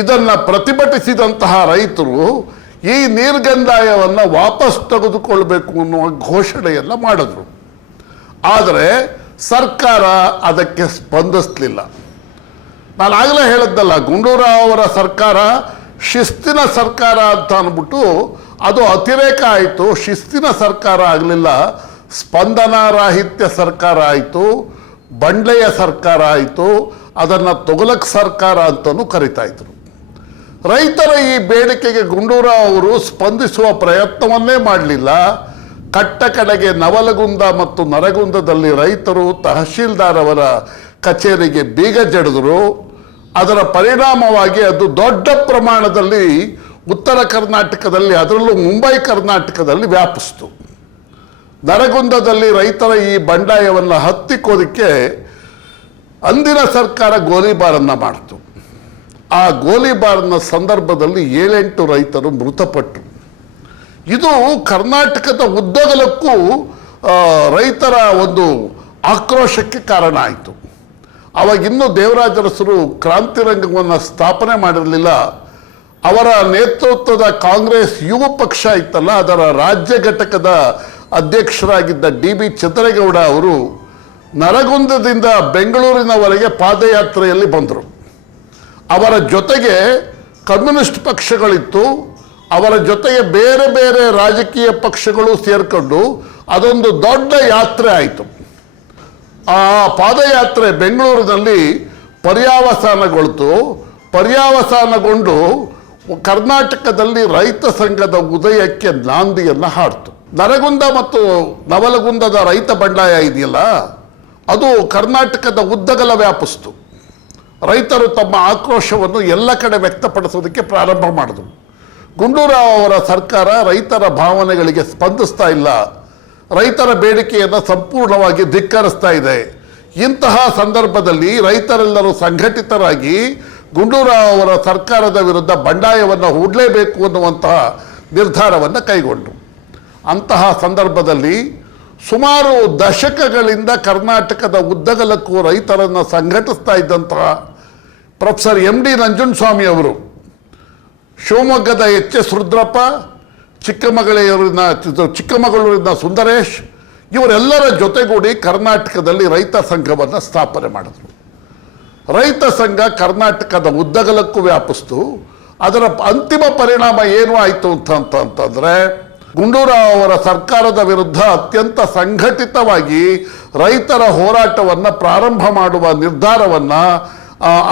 ಇದನ್ನು ಪ್ರತಿಭಟಿಸಿದಂತಹ ರೈತರು ಈ ನೀರ್ಗಂದಾಯವನ್ನು ವಾಪಸ್ ತೆಗೆದುಕೊಳ್ಬೇಕು ಅನ್ನುವ ಘೋಷಣೆಯನ್ನು ಮಾಡಿದ್ರು. ಆದರೆ ಸರ್ಕಾರ ಅದಕ್ಕೆ ಸ್ಪಂದಿಸಲಿಲ್ಲ. ನಾನು ಆಗಲೇ ಹೇಳಿದ್ದಲ್ಲ, ಗುಂಡೂರಾವ್ ಅವರ ಸರ್ಕಾರ ಶಿಸ್ತಿನ ಸರ್ಕಾರ ಅಂತ ಅಂದ್ಬಿಟ್ಟು ಅದು ಅತಿರೇಕ ಆಯಿತು. ಶಿಸ್ತಿನ ಸರ್ಕಾರ ಆಗಲಿಲ್ಲ, ಸ್ಪಂದನಾರಾಹಿತ್ಯ ಸರ್ಕಾರ ಆಯಿತು, ಬಂಡ್ಲೆಯ ಸರ್ಕಾರ ಆಯಿತು. ಅದನ್ನು ತೊಗಲಕ್ ಸರ್ಕಾರ ಅಂತಲೂ ಕರಿತಾ ಇದ್ರು. ರೈತರ ಈ ಬೇಡಿಕೆಗೆ ಗುಂಡೂರಾವ್ ಅವರು ಸ್ಪಂದಿಸುವ ಪ್ರಯತ್ನವನ್ನೇ ಮಾಡಲಿಲ್ಲ. ಕಟ್ಟ ಕಡೆಗೆ ನವಲಗುಂದ ಮತ್ತು ನರಗುಂದದಲ್ಲಿ ರೈತರು ತಹಶೀಲ್ದಾರ್ ಅವರ ಕಚೇರಿಗೆ ಬೀಗ ಜಡಿದ್ರು. ಅದರ ಪರಿಣಾಮವಾಗಿ ಅದು ದೊಡ್ಡ ಪ್ರಮಾಣದಲ್ಲಿ ಉತ್ತರ ಕರ್ನಾಟಕದಲ್ಲಿ, ಅದರಲ್ಲೂ ಮುಂಬೈ ಕರ್ನಾಟಕದಲ್ಲಿ ವ್ಯಾಪಿಸ್ತು. ನರಗುಂದದಲ್ಲಿ ರೈತರ ಈ ಬಂಡಾಯವನ್ನು ಹತ್ತಿಕ್ಕೋದಕ್ಕೆ ಅಂದಿನ ಸರ್ಕಾರ ಗೋಲಿಬಾರನ್ನು ಮಾಡಿತು. ಆ ಗೋಲಿಬಾರ್ನ ಸಂದರ್ಭದಲ್ಲಿ 7-8 ರೈತರು ಮೃತಪಟ್ಟರು. ಇದು ಕರ್ನಾಟಕದ ಉದ್ದಗಲಕ್ಕೂ ರೈತರ ಒಂದು ಆಕ್ರೋಶಕ್ಕೆ ಕಾರಣ ಆಯಿತು. ಅವಾಗಿನ್ನೂ ದೇವರಾಜ ಅರಸರು ಕ್ರಾಂತಿ ರಂಗವನ್ನು ಸ್ಥಾಪನೆ ಮಾಡಿರಲಿಲ್ಲ. ಅವರ ನೇತೃತ್ವದ ಕಾಂಗ್ರೆಸ್ ಯುವ ಪಕ್ಷ ಇತ್ತಲ್ಲ, ಅದರ ರಾಜ್ಯ ಘಟಕದ ಅಧ್ಯಕ್ಷರಾಗಿದ್ದ DB ಚಂದ್ರೇಗೌಡ ಅವರು ನರಗುಂದದಿಂದ ಬೆಂಗಳೂರಿನವರೆಗೆ ಪಾದಯಾತ್ರೆಯಲ್ಲಿ ಬಂದರು. ಅವರ ಜೊತೆಗೆ ಕಮ್ಯುನಿಸ್ಟ್ ಪಕ್ಷಗಳಿತ್ತು, ಅವರ ಜೊತೆಗೆ ಬೇರೆ ಬೇರೆ ರಾಜಕೀಯ ಪಕ್ಷಗಳು ಸೇರಿಕೊಂಡು ಅದೊಂದು ದೊಡ್ಡ ಯಾತ್ರೆ ಆಯಿತು. ಆ ಪಾದಯಾತ್ರೆ ಬೆಂಗಳೂರಿನಲ್ಲಿ ಪರ್ಯಾವಸಾನಗೊಂಡು ಕರ್ನಾಟಕದಲ್ಲಿ ರೈತ ಸಂಘದ ಉದಯಕ್ಕೆ ನಾಂದಿಯನ್ನು ಹಾಡ್ತು. ನರಗುಂದ ಮತ್ತು ನವಲಗುಂದದ ರೈತ ಬಂಡಾಯ ಇದೆಯಲ್ಲ, ಅದು ಕರ್ನಾಟಕದ ಉದ್ದಗಲ ವ್ಯಾಪಿಸ್ತು. ರೈತರು ತಮ್ಮ ಆಕ್ರೋಶವನ್ನು ಎಲ್ಲ ಕಡೆ ವ್ಯಕ್ತಪಡಿಸೋದಕ್ಕೆ ಪ್ರಾರಂಭ ಮಾಡಿದ್ರು. ಗುಂಡೂರಾವ್ ಅವರ ಸರ್ಕಾರ ರೈತರ ಭಾವನೆಗಳಿಗೆ ಸ್ಪಂದಿಸ್ತಾ ಇಲ್ಲ, ರೈತರ ಬೇಡಿಕೆಯನ್ನು ಸಂಪೂರ್ಣವಾಗಿ ಧಿಕ್ಕರಿಸ್ತಾ ಇದೆ. ಇಂತಹ ಸಂದರ್ಭದಲ್ಲಿ ರೈತರೆಲ್ಲರೂ ಸಂಘಟಿತರಾಗಿ ಗುಂಡೂರಾವ್ ಅವರ ಸರ್ಕಾರದ ವಿರುದ್ಧ ಬಂಡಾಯವನ್ನು ಹೂಡಲೇಬೇಕು ಅನ್ನುವಂತಹ ನಿರ್ಧಾರವನ್ನು ಕೈಗೊಂಡರು. ಅಂತಹ ಸಂದರ್ಭದಲ್ಲಿ ಸುಮಾರು ದಶಕಗಳಿಂದ ಕರ್ನಾಟಕದ ಉದ್ದಗಲಕ್ಕೂ ರೈತರನ್ನು ಸಂಘಟಿಸ್ತಾ ಇದ್ದಂತಹ ಪ್ರೊಫೆಸರ್ MD ನಂಜುಂಡಸ್ವಾಮಿ ಅವರು, ಶಿವಮೊಗ್ಗದ HS ರುದ್ರಪ್ಪ, ಚಿಕ್ಕಮಗಳೂರಿನ ಸುಂದರೇಶ್, ಇವರೆಲ್ಲರ ಜೊತೆಗೂಡಿ ಕರ್ನಾಟಕದಲ್ಲಿ ರೈತ ಸಂಘವನ್ನು ಸ್ಥಾಪನೆ ಮಾಡಿದ್ರು. ರೈತ ಸಂಘ ಕರ್ನಾಟಕದ ಉದ್ದಗಲಕ್ಕೂ ವ್ಯಾಪಿಸ್ತು. ಅದರ ಅಂತಿಮ ಪರಿಣಾಮ ಏನು ಆಯಿತು ಅಂತಂದರೆ, ಗುಂಡೂರಾವ್ ಅವರ ಸರ್ಕಾರದ ವಿರುದ್ಧ ಅತ್ಯಂತ ಸಂಘಟಿತವಾಗಿ ರೈತರ ಹೋರಾಟವನ್ನು ಪ್ರಾರಂಭ ಮಾಡುವ ನಿರ್ಧಾರವನ್ನು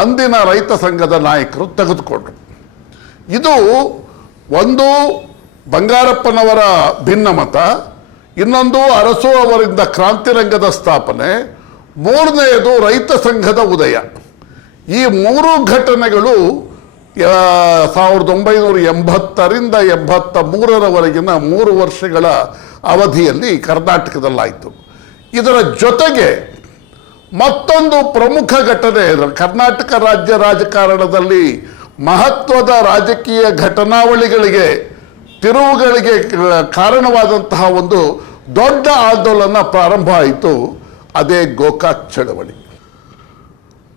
ಅಂದಿನ ರೈತ ಸಂಘದ ನಾಯಕರು ತೆಗೆದುಕೊಂಡರು. ಇದು ಒಂದು ಬಂಗಾರಪ್ಪನವರ ಭಿನ್ನಮತ, ಇನ್ನೊಂದು ಅರಸು ಅವರಿಂದ ಕ್ರಾಂತಿರಂಗದ ಸ್ಥಾಪನೆ, ಮೂರನೆಯದು ರೈತ ಸಂಘದ ಉದಯ. ಈ 3 ಘಟನೆಗಳು 1980ರಿಂದ 83ರವರೆಗಿನ 3 ವರ್ಷಗಳ ಅವಧಿಯಲ್ಲಿ ಕರ್ನಾಟಕದಲ್ಲಾಯಿತು. ಇದರ ಜೊತೆಗೆ ಮತ್ತೊಂದು ಪ್ರಮುಖ ಘಟನೆ ಕರ್ನಾಟಕ ರಾಜ್ಯ ರಾಜಕಾರಣದಲ್ಲಿ ಮಹತ್ವದ ರಾಜಕೀಯ ಘಟನಾವಳಿಗಳಿಗೆ, ತಿರುವುಗಳಿಗೆ ಕಾರಣವಾದಂತಹ ಒಂದು ದೊಡ್ಡ ಆಂದೋಲನ ಪ್ರಾರಂಭ ಆಯಿತು. ಅದೇ ಗೋಕಾಕ್ ಚಳವಳಿ.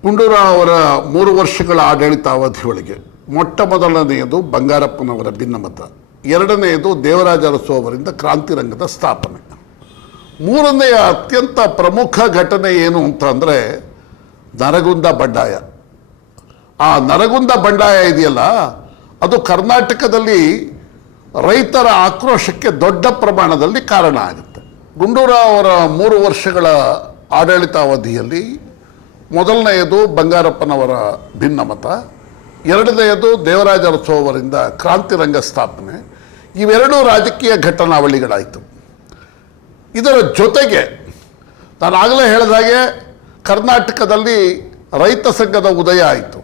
ಗುಂಡೂರಾವ್ ಅವರ 3 ವರ್ಷಗಳ ಆಡಳಿತ ಅವಧಿಯೊಳಗೆ ಮೊಟ್ಟ ಮೊದಲನೆಯದು ಬಂಗಾರಪ್ಪನವರ ಭಿನ್ನಮತ. ಎರಡನೆಯದು ದೇವರಾಜ ಅರಸು ಅವರಿಂದ ಕ್ರಾಂತಿರಂಗದ ಸ್ಥಾಪನೆ. ಮೂರನೆಯ ಅತ್ಯಂತ ಪ್ರಮುಖ ಘಟನೆ ಏನು ಅಂತ ಅಂದರೆ ನರಗುಂದ ಬಂಡಾಯ. ಆ ನರಗುಂದ ಬಂಡಾಯ ಇದೆಯಲ್ಲ, ಅದು ಕರ್ನಾಟಕದಲ್ಲಿ ರೈತರ ಆಕ್ರೋಶಕ್ಕೆ ದೊಡ್ಡ ಪ್ರಮಾಣದಲ್ಲಿ ಕಾರಣ ಆಗುತ್ತೆ. ಗುಂಡೂರಾವ್ ಅವರ 3 ವರ್ಷಗಳ ಆಡಳಿತಾವಧಿಯಲ್ಲಿ ಮೊದಲನೆಯದು ಬಂಗಾರಪ್ಪನವರ ಭಿನ್ನಮತ, ಎರಡನೆಯದು ದೇವರಾಜ ಅರಸು ಅವರಿಂದ ಕ್ರಾಂತಿರಂಗ ಸ್ಥಾಪನೆ. ಇವೆರಡೂ ರಾಜಕೀಯ ಘಟನಾವಳಿಗಳಾಯಿತು. ಇದರ ಜೊತೆಗೆ ನಾನು ಆಗಲೇ ಹೇಳಿದ ಹಾಗೆ ಕರ್ನಾಟಕದಲ್ಲಿ ರೈತ ಸಂಘದ ಉದಯ ಆಯಿತು.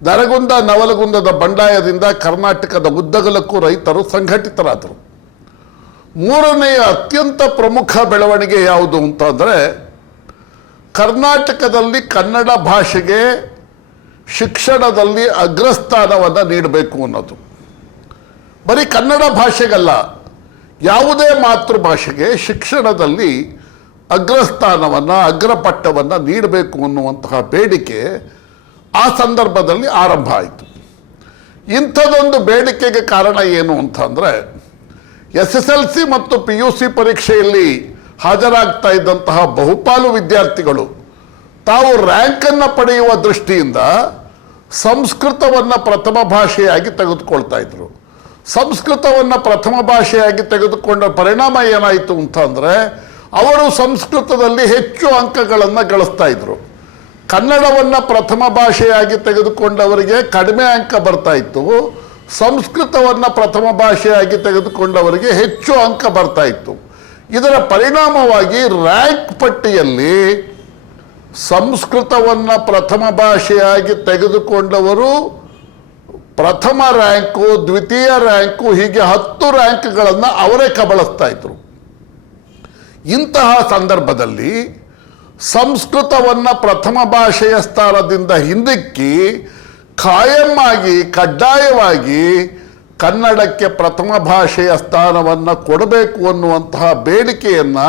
ನರಗುಂದ ನವಲಗುಂದದ ಬಂಡಾಯದಿಂದ ಕರ್ನಾಟಕದ ಉದ್ದಗಲಕ್ಕೂ ರೈತರು ಸಂಘಟಿತರಾದರು. ಮೂರನೆಯ ಅತ್ಯಂತ ಪ್ರಮುಖ ಬೆಳವಣಿಗೆ ಯಾವುದು ಅಂತಂದರೆ ಕರ್ನಾಟಕದಲ್ಲಿ ಕನ್ನಡ ಭಾಷೆಗೆ ಶಿಕ್ಷಣದಲ್ಲಿ ಅಗ್ರಸ್ಥಾನವನ್ನು ನೀಡಬೇಕು ಅನ್ನೋದು. ಬರೀ ಕನ್ನಡ ಭಾಷೆಗಲ್ಲ, ಯಾವುದೇ ಮಾತೃಭಾಷೆಗೆ ಶಿಕ್ಷಣದಲ್ಲಿ ಅಗ್ರಸ್ಥಾನವನ್ನು ಅಗ್ರಪಟ್ಟವನ್ನು ನೀಡಬೇಕು ಅನ್ನುವಂತಹ ಬೇಡಿಕೆ ಆ ಸಂದರ್ಭದಲ್ಲಿ ಆರಂಭ ಆಯಿತು. ಇಂಥದ್ದೊಂದು ಬೇಡಿಕೆಗೆ ಕಾರಣ ಏನು ಅಂತಂದರೆ SSLC ಮತ್ತು PUC ಪರೀಕ್ಷೆಯಲ್ಲಿ ಹಾಜರಾಗ್ತಾ ಇದ್ದಂತಹ ಬಹುಪಾಲು ವಿದ್ಯಾರ್ಥಿಗಳು ತಾವು ರ್ಯಾಂಕನ್ನು ಪಡೆಯುವ ದೃಷ್ಟಿಯಿಂದ ಸಂಸ್ಕೃತವನ್ನು ಪ್ರಥಮ ಭಾಷೆಯಾಗಿ ತೆಗೆದುಕೊಳ್ತಾ ಇದ್ರು. ಸಂಸ್ಕೃತವನ್ನು ಪ್ರಥಮ ಭಾಷೆಯಾಗಿ ತೆಗೆದುಕೊಂಡ ಪರಿಣಾಮ ಏನಾಯಿತು ಅಂತಂದರೆ ಅವರು ಸಂಸ್ಕೃತದಲ್ಲಿ ಹೆಚ್ಚು ಅಂಕಗಳನ್ನು ಗಳಿಸ್ತಾ ಇದ್ರು. ಕನ್ನಡವನ್ನು ಪ್ರಥಮ ಭಾಷೆಯಾಗಿ ತೆಗೆದುಕೊಂಡವರಿಗೆ ಕಡಿಮೆ ಅಂಕ ಬರ್ತಾ ಇತ್ತು, ಸಂಸ್ಕೃತವನ್ನು ಪ್ರಥಮ ಭಾಷೆಯಾಗಿ ತೆಗೆದುಕೊಂಡವರಿಗೆ ಹೆಚ್ಚು ಅಂಕ ಬರ್ತಾ ಇತ್ತು. ಇದರ ಪರಿಣಾಮವಾಗಿ ರ್ಯಾಂಕ್ ಪಟ್ಟಿಯಲ್ಲಿ ಸಂಸ್ಕೃತವನ್ನು ಪ್ರಥಮ ಭಾಷೆಯಾಗಿ ತೆಗೆದುಕೊಂಡವರು ಪ್ರಥಮ ರ್ಯಾಂಕು, ದ್ವಿತೀಯ ರ್ಯಾಂಕು, ಹೀಗೆ 10 ರ್ಯಾಂಕ್ಗಳನ್ನು ಅವರೇ ಕಬಳಿಸ್ತಾ ಇದ್ರು. ಇಂತಹ ಸಂದರ್ಭದಲ್ಲಿ ಸಂಸ್ಕೃತವನ್ನು ಪ್ರಥಮ ಭಾಷೆಯ ಸ್ಥಾನದಿಂದ ಹಿಂದಿಕ್ಕಿ ಖಾಯಂ ಆಗಿ ಕಡ್ಡಾಯವಾಗಿ ಕನ್ನಡಕ್ಕೆ ಪ್ರಥಮ ಭಾಷೆಯ ಸ್ಥಾನವನ್ನು ಕೊಡಬೇಕು ಅನ್ನುವಂತಹ ಬೇಡಿಕೆಯನ್ನು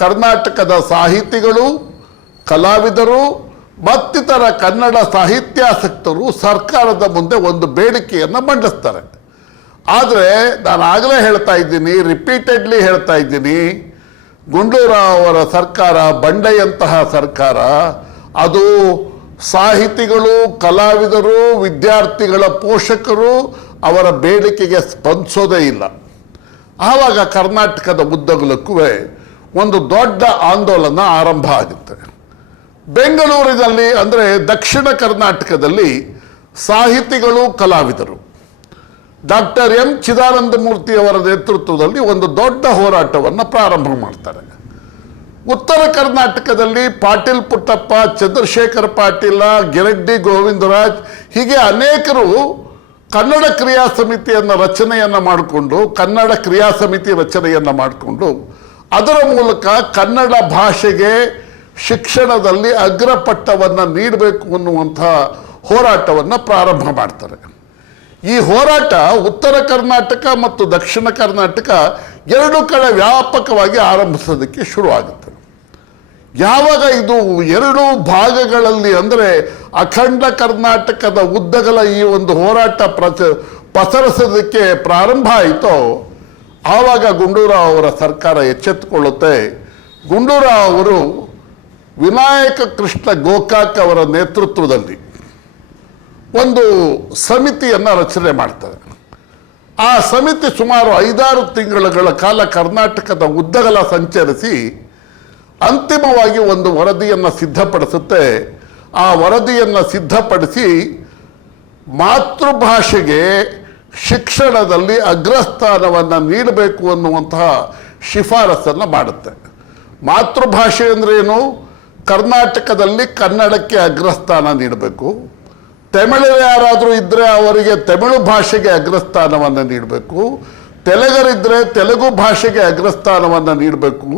ಕರ್ನಾಟಕದ ಸಾಹಿತಿಗಳು, ಕಲಾವಿದರು ಮತ್ತಿತರ ಕನ್ನಡ ಸಾಹಿತ್ಯಾಸಕ್ತರು ಸರ್ಕಾರದ ಮುಂದೆ ಒಂದು ಬೇಡಿಕೆಯನ್ನು ಮಂಡಿಸ್ತಾರೆ. ಆದರೆ ನಾನು ಆಗಲೇ ಹೇಳ್ತಾ ಇದ್ದೀನಿ, ರಿಪೀಟೆಡ್ಲಿ ಹೇಳ್ತಾ ಇದ್ದೀನಿ, ಗುಂಡೂರಾವ್ ಅವರ ಸರ್ಕಾರ ಬಂಡೆಯಂತಹ ಸರ್ಕಾರ. ಅದು ಸಾಹಿತಿಗಳು, ಕಲಾವಿದರು, ವಿದ್ಯಾರ್ಥಿಗಳ ಪೋಷಕರು ಅವರ ಬೇಡಿಕೆಗೆ ಸ್ಪಂದಿಸೋದೇ ಇಲ್ಲ. ಆವಾಗ ಕರ್ನಾಟಕದ ಉದ್ದಗಲಕ್ಕೂ ಒಂದು ದೊಡ್ಡ ಆಂದೋಲನ ಆರಂಭ ಆಗುತ್ತೆ. ಬೆಂಗಳೂರಿನಲ್ಲಿ ಅಂದರೆ ದಕ್ಷಿಣ ಕರ್ನಾಟಕದಲ್ಲಿ ಸಾಹಿತಿಗಳು, ಕಲಾವಿದರು ಡಾಕ್ಟರ್ M ಚಿದಾನಂದಮೂರ್ತಿ ಅವರ ನೇತೃತ್ವದಲ್ಲಿ ಒಂದು ದೊಡ್ಡ ಹೋರಾಟವನ್ನು ಪ್ರಾರಂಭ ಮಾಡ್ತಾರೆ. ಉತ್ತರ ಕರ್ನಾಟಕದಲ್ಲಿ ಪಾಟೀಲ್ ಪುಟ್ಟಪ್ಪ, ಚಂದ್ರಶೇಖರ್ ಪಾಟೀಲ, ಗಿರಡ್ಡಿ ಗೋವಿಂದರಾಜ್ ಹೀಗೆ ಅನೇಕರು ಕನ್ನಡ ಕ್ರಿಯಾ ಸಮಿತಿಯನ್ನು ರಚನೆಯನ್ನು ಮಾಡಿಕೊಂಡು, ಕನ್ನಡ ಕ್ರಿಯಾ ಸಮಿತಿ ರಚನೆಯನ್ನು ಮಾಡಿಕೊಂಡು ಅದರ ಮೂಲಕ ಕನ್ನಡ ಭಾಷೆಗೆ ಶಿಕ್ಷಣದಲ್ಲಿ ಅಗ್ರಪಟ್ಟವನ್ನು ನೀಡಬೇಕು ಅನ್ನುವಂತಹ ಹೋರಾಟವನ್ನು ಪ್ರಾರಂಭ ಮಾಡ್ತಾರೆ. ಈ ಹೋರಾಟ ಉತ್ತರ ಕರ್ನಾಟಕ ಮತ್ತು ದಕ್ಷಿಣ ಕರ್ನಾಟಕ ಎರಡು ಕಡೆ ವ್ಯಾಪಕವಾಗಿ ಆರಂಭಿಸೋದಕ್ಕೆ ಶುರುವಾಗುತ್ತೆ. ಯಾವಾಗ ಇದು ಎರಡೂ ಭಾಗಗಳಲ್ಲಿ ಅಂದರೆ ಅಖಂಡ ಕರ್ನಾಟಕದ ಉದ್ದಗಲ ಈ ಒಂದು ಹೋರಾಟ ಪಸರಿಸೋದಕ್ಕೆ ಪ್ರಾರಂಭ ಆಯಿತೋ ಆವಾಗ ಗುಂಡೂರಾವ್ ಅವರ ಸರ್ಕಾರ ಎಚ್ಚೆತ್ತುಕೊಳ್ಳುತ್ತೆ. ಗುಂಡೂರಾವ್ ಅವರು ವಿನಾಯಕ ಕೃಷ್ಣ ಗೋಕಾಕ್ ಅವರ ನೇತೃತ್ವದಲ್ಲಿ ಒಂದು ಸಮಿತಿಯನ್ನು ರಚನೆ ಮಾಡ್ತಾರೆ. ಆ ಸಮಿತಿ ಸುಮಾರು 5-6 ತಿಂಗಳ ಕಾಲ ಕರ್ನಾಟಕದ ಉದ್ದಗಲ ಸಂಚರಿಸಿ ಅಂತಿಮವಾಗಿ ಒಂದು ವರದಿಯನ್ನು ಸಿದ್ಧಪಡಿಸುತ್ತೆ. ಆ ವರದಿಯನ್ನು ಸಿದ್ಧಪಡಿಸಿ ಮಾತೃಭಾಷೆಗೆ ಶಿಕ್ಷಣದಲ್ಲಿ ಅಗ್ರಸ್ಥಾನವನ್ನು ನೀಡಬೇಕು ಅನ್ನುವಂತಹ ಶಿಫಾರಸನ್ನು ಮಾಡುತ್ತೆ. ಮಾತೃಭಾಷೆ ಅಂದ್ರೇನು? ಕರ್ನಾಟಕದಲ್ಲಿ ಕನ್ನಡಕ್ಕೆ ಅಗ್ರಸ್ಥಾನ ನೀಡಬೇಕು. ತಮಿಳು ಯಾರಾದರೂ ಇದ್ದರೆ ಅವರಿಗೆ ತಮಿಳು ಭಾಷೆಗೆ ಅಗ್ರಸ್ಥಾನವನ್ನು ನೀಡಬೇಕು. ತೆಲುಗರಿದ್ದರೆ ತೆಲುಗು ಭಾಷೆಗೆ ಅಗ್ರಸ್ಥಾನವನ್ನು ನೀಡಬೇಕು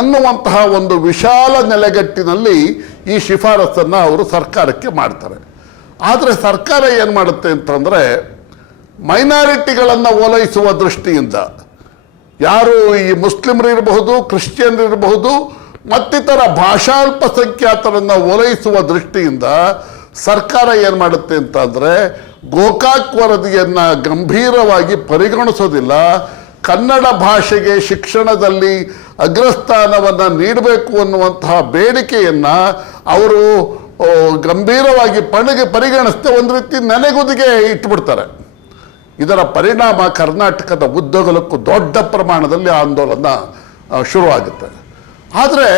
ಅನ್ನುವಂತಹ ಒಂದು ವಿಶಾಲ ನೆಲೆಗಟ್ಟಿನಲ್ಲಿ ಈ ಶಿಫಾರಸನ್ನು ಅವರು ಸರ್ಕಾರಕ್ಕೆ ಮಾಡ್ತಾರೆ. ಆದರೆ ಸರ್ಕಾರ ಏನು ಮಾಡುತ್ತೆ ಅಂತಂದರೆ ಮೈನಾರಿಟಿಗಳನ್ನು ಓಲೈಸುವ ದೃಷ್ಟಿಯಿಂದ ಯಾರು ಈ ಮುಸ್ಲಿಮರಿರಬಹುದು, ಕ್ರಿಶ್ಚಿಯನ್ರಿರಬಹುದು, ಮತ್ತಿತರ ಭಾಷಾಲ್ಪಸಂಖ್ಯಾತರನ್ನು ಓಲೈಸುವ ದೃಷ್ಟಿಯಿಂದ ಸರ್ಕಾರ ಏನು ಮಾಡುತ್ತೆ ಅಂತಂದರೆ ಗೋಕಾಕ್ ವರದಿಯನ್ನು ಗಂಭೀರವಾಗಿ ಪರಿಗಣಿಸೋದಿಲ್ಲ. ಕನ್ನಡ ಭಾಷೆಗೆ ಶಿಕ್ಷಣದಲ್ಲಿ ಅಗ್ರಸ್ಥಾನವನ್ನು ನೀಡಬೇಕು ಅನ್ನುವಂತಹ ಬೇಡಿಕೆಯನ್ನು ಅವರು ಗಂಭೀರವಾಗಿ ಪರಿಗಣಿಸದೆ ಒಂದು ರೀತಿ ನೆನೆಗುದಿಗೆ ಇಟ್ಬಿಡ್ತಾರೆ. ಇದರ ಪರಿಣಾಮ ಕರ್ನಾಟಕದ ಉದ್ದಗಲಕ್ಕೂ ದೊಡ್ಡ ಪ್ರಮಾಣದಲ್ಲಿ ಆಂದೋಲನ ಶುರುವಾಗುತ್ತೆ. ಆದರೆ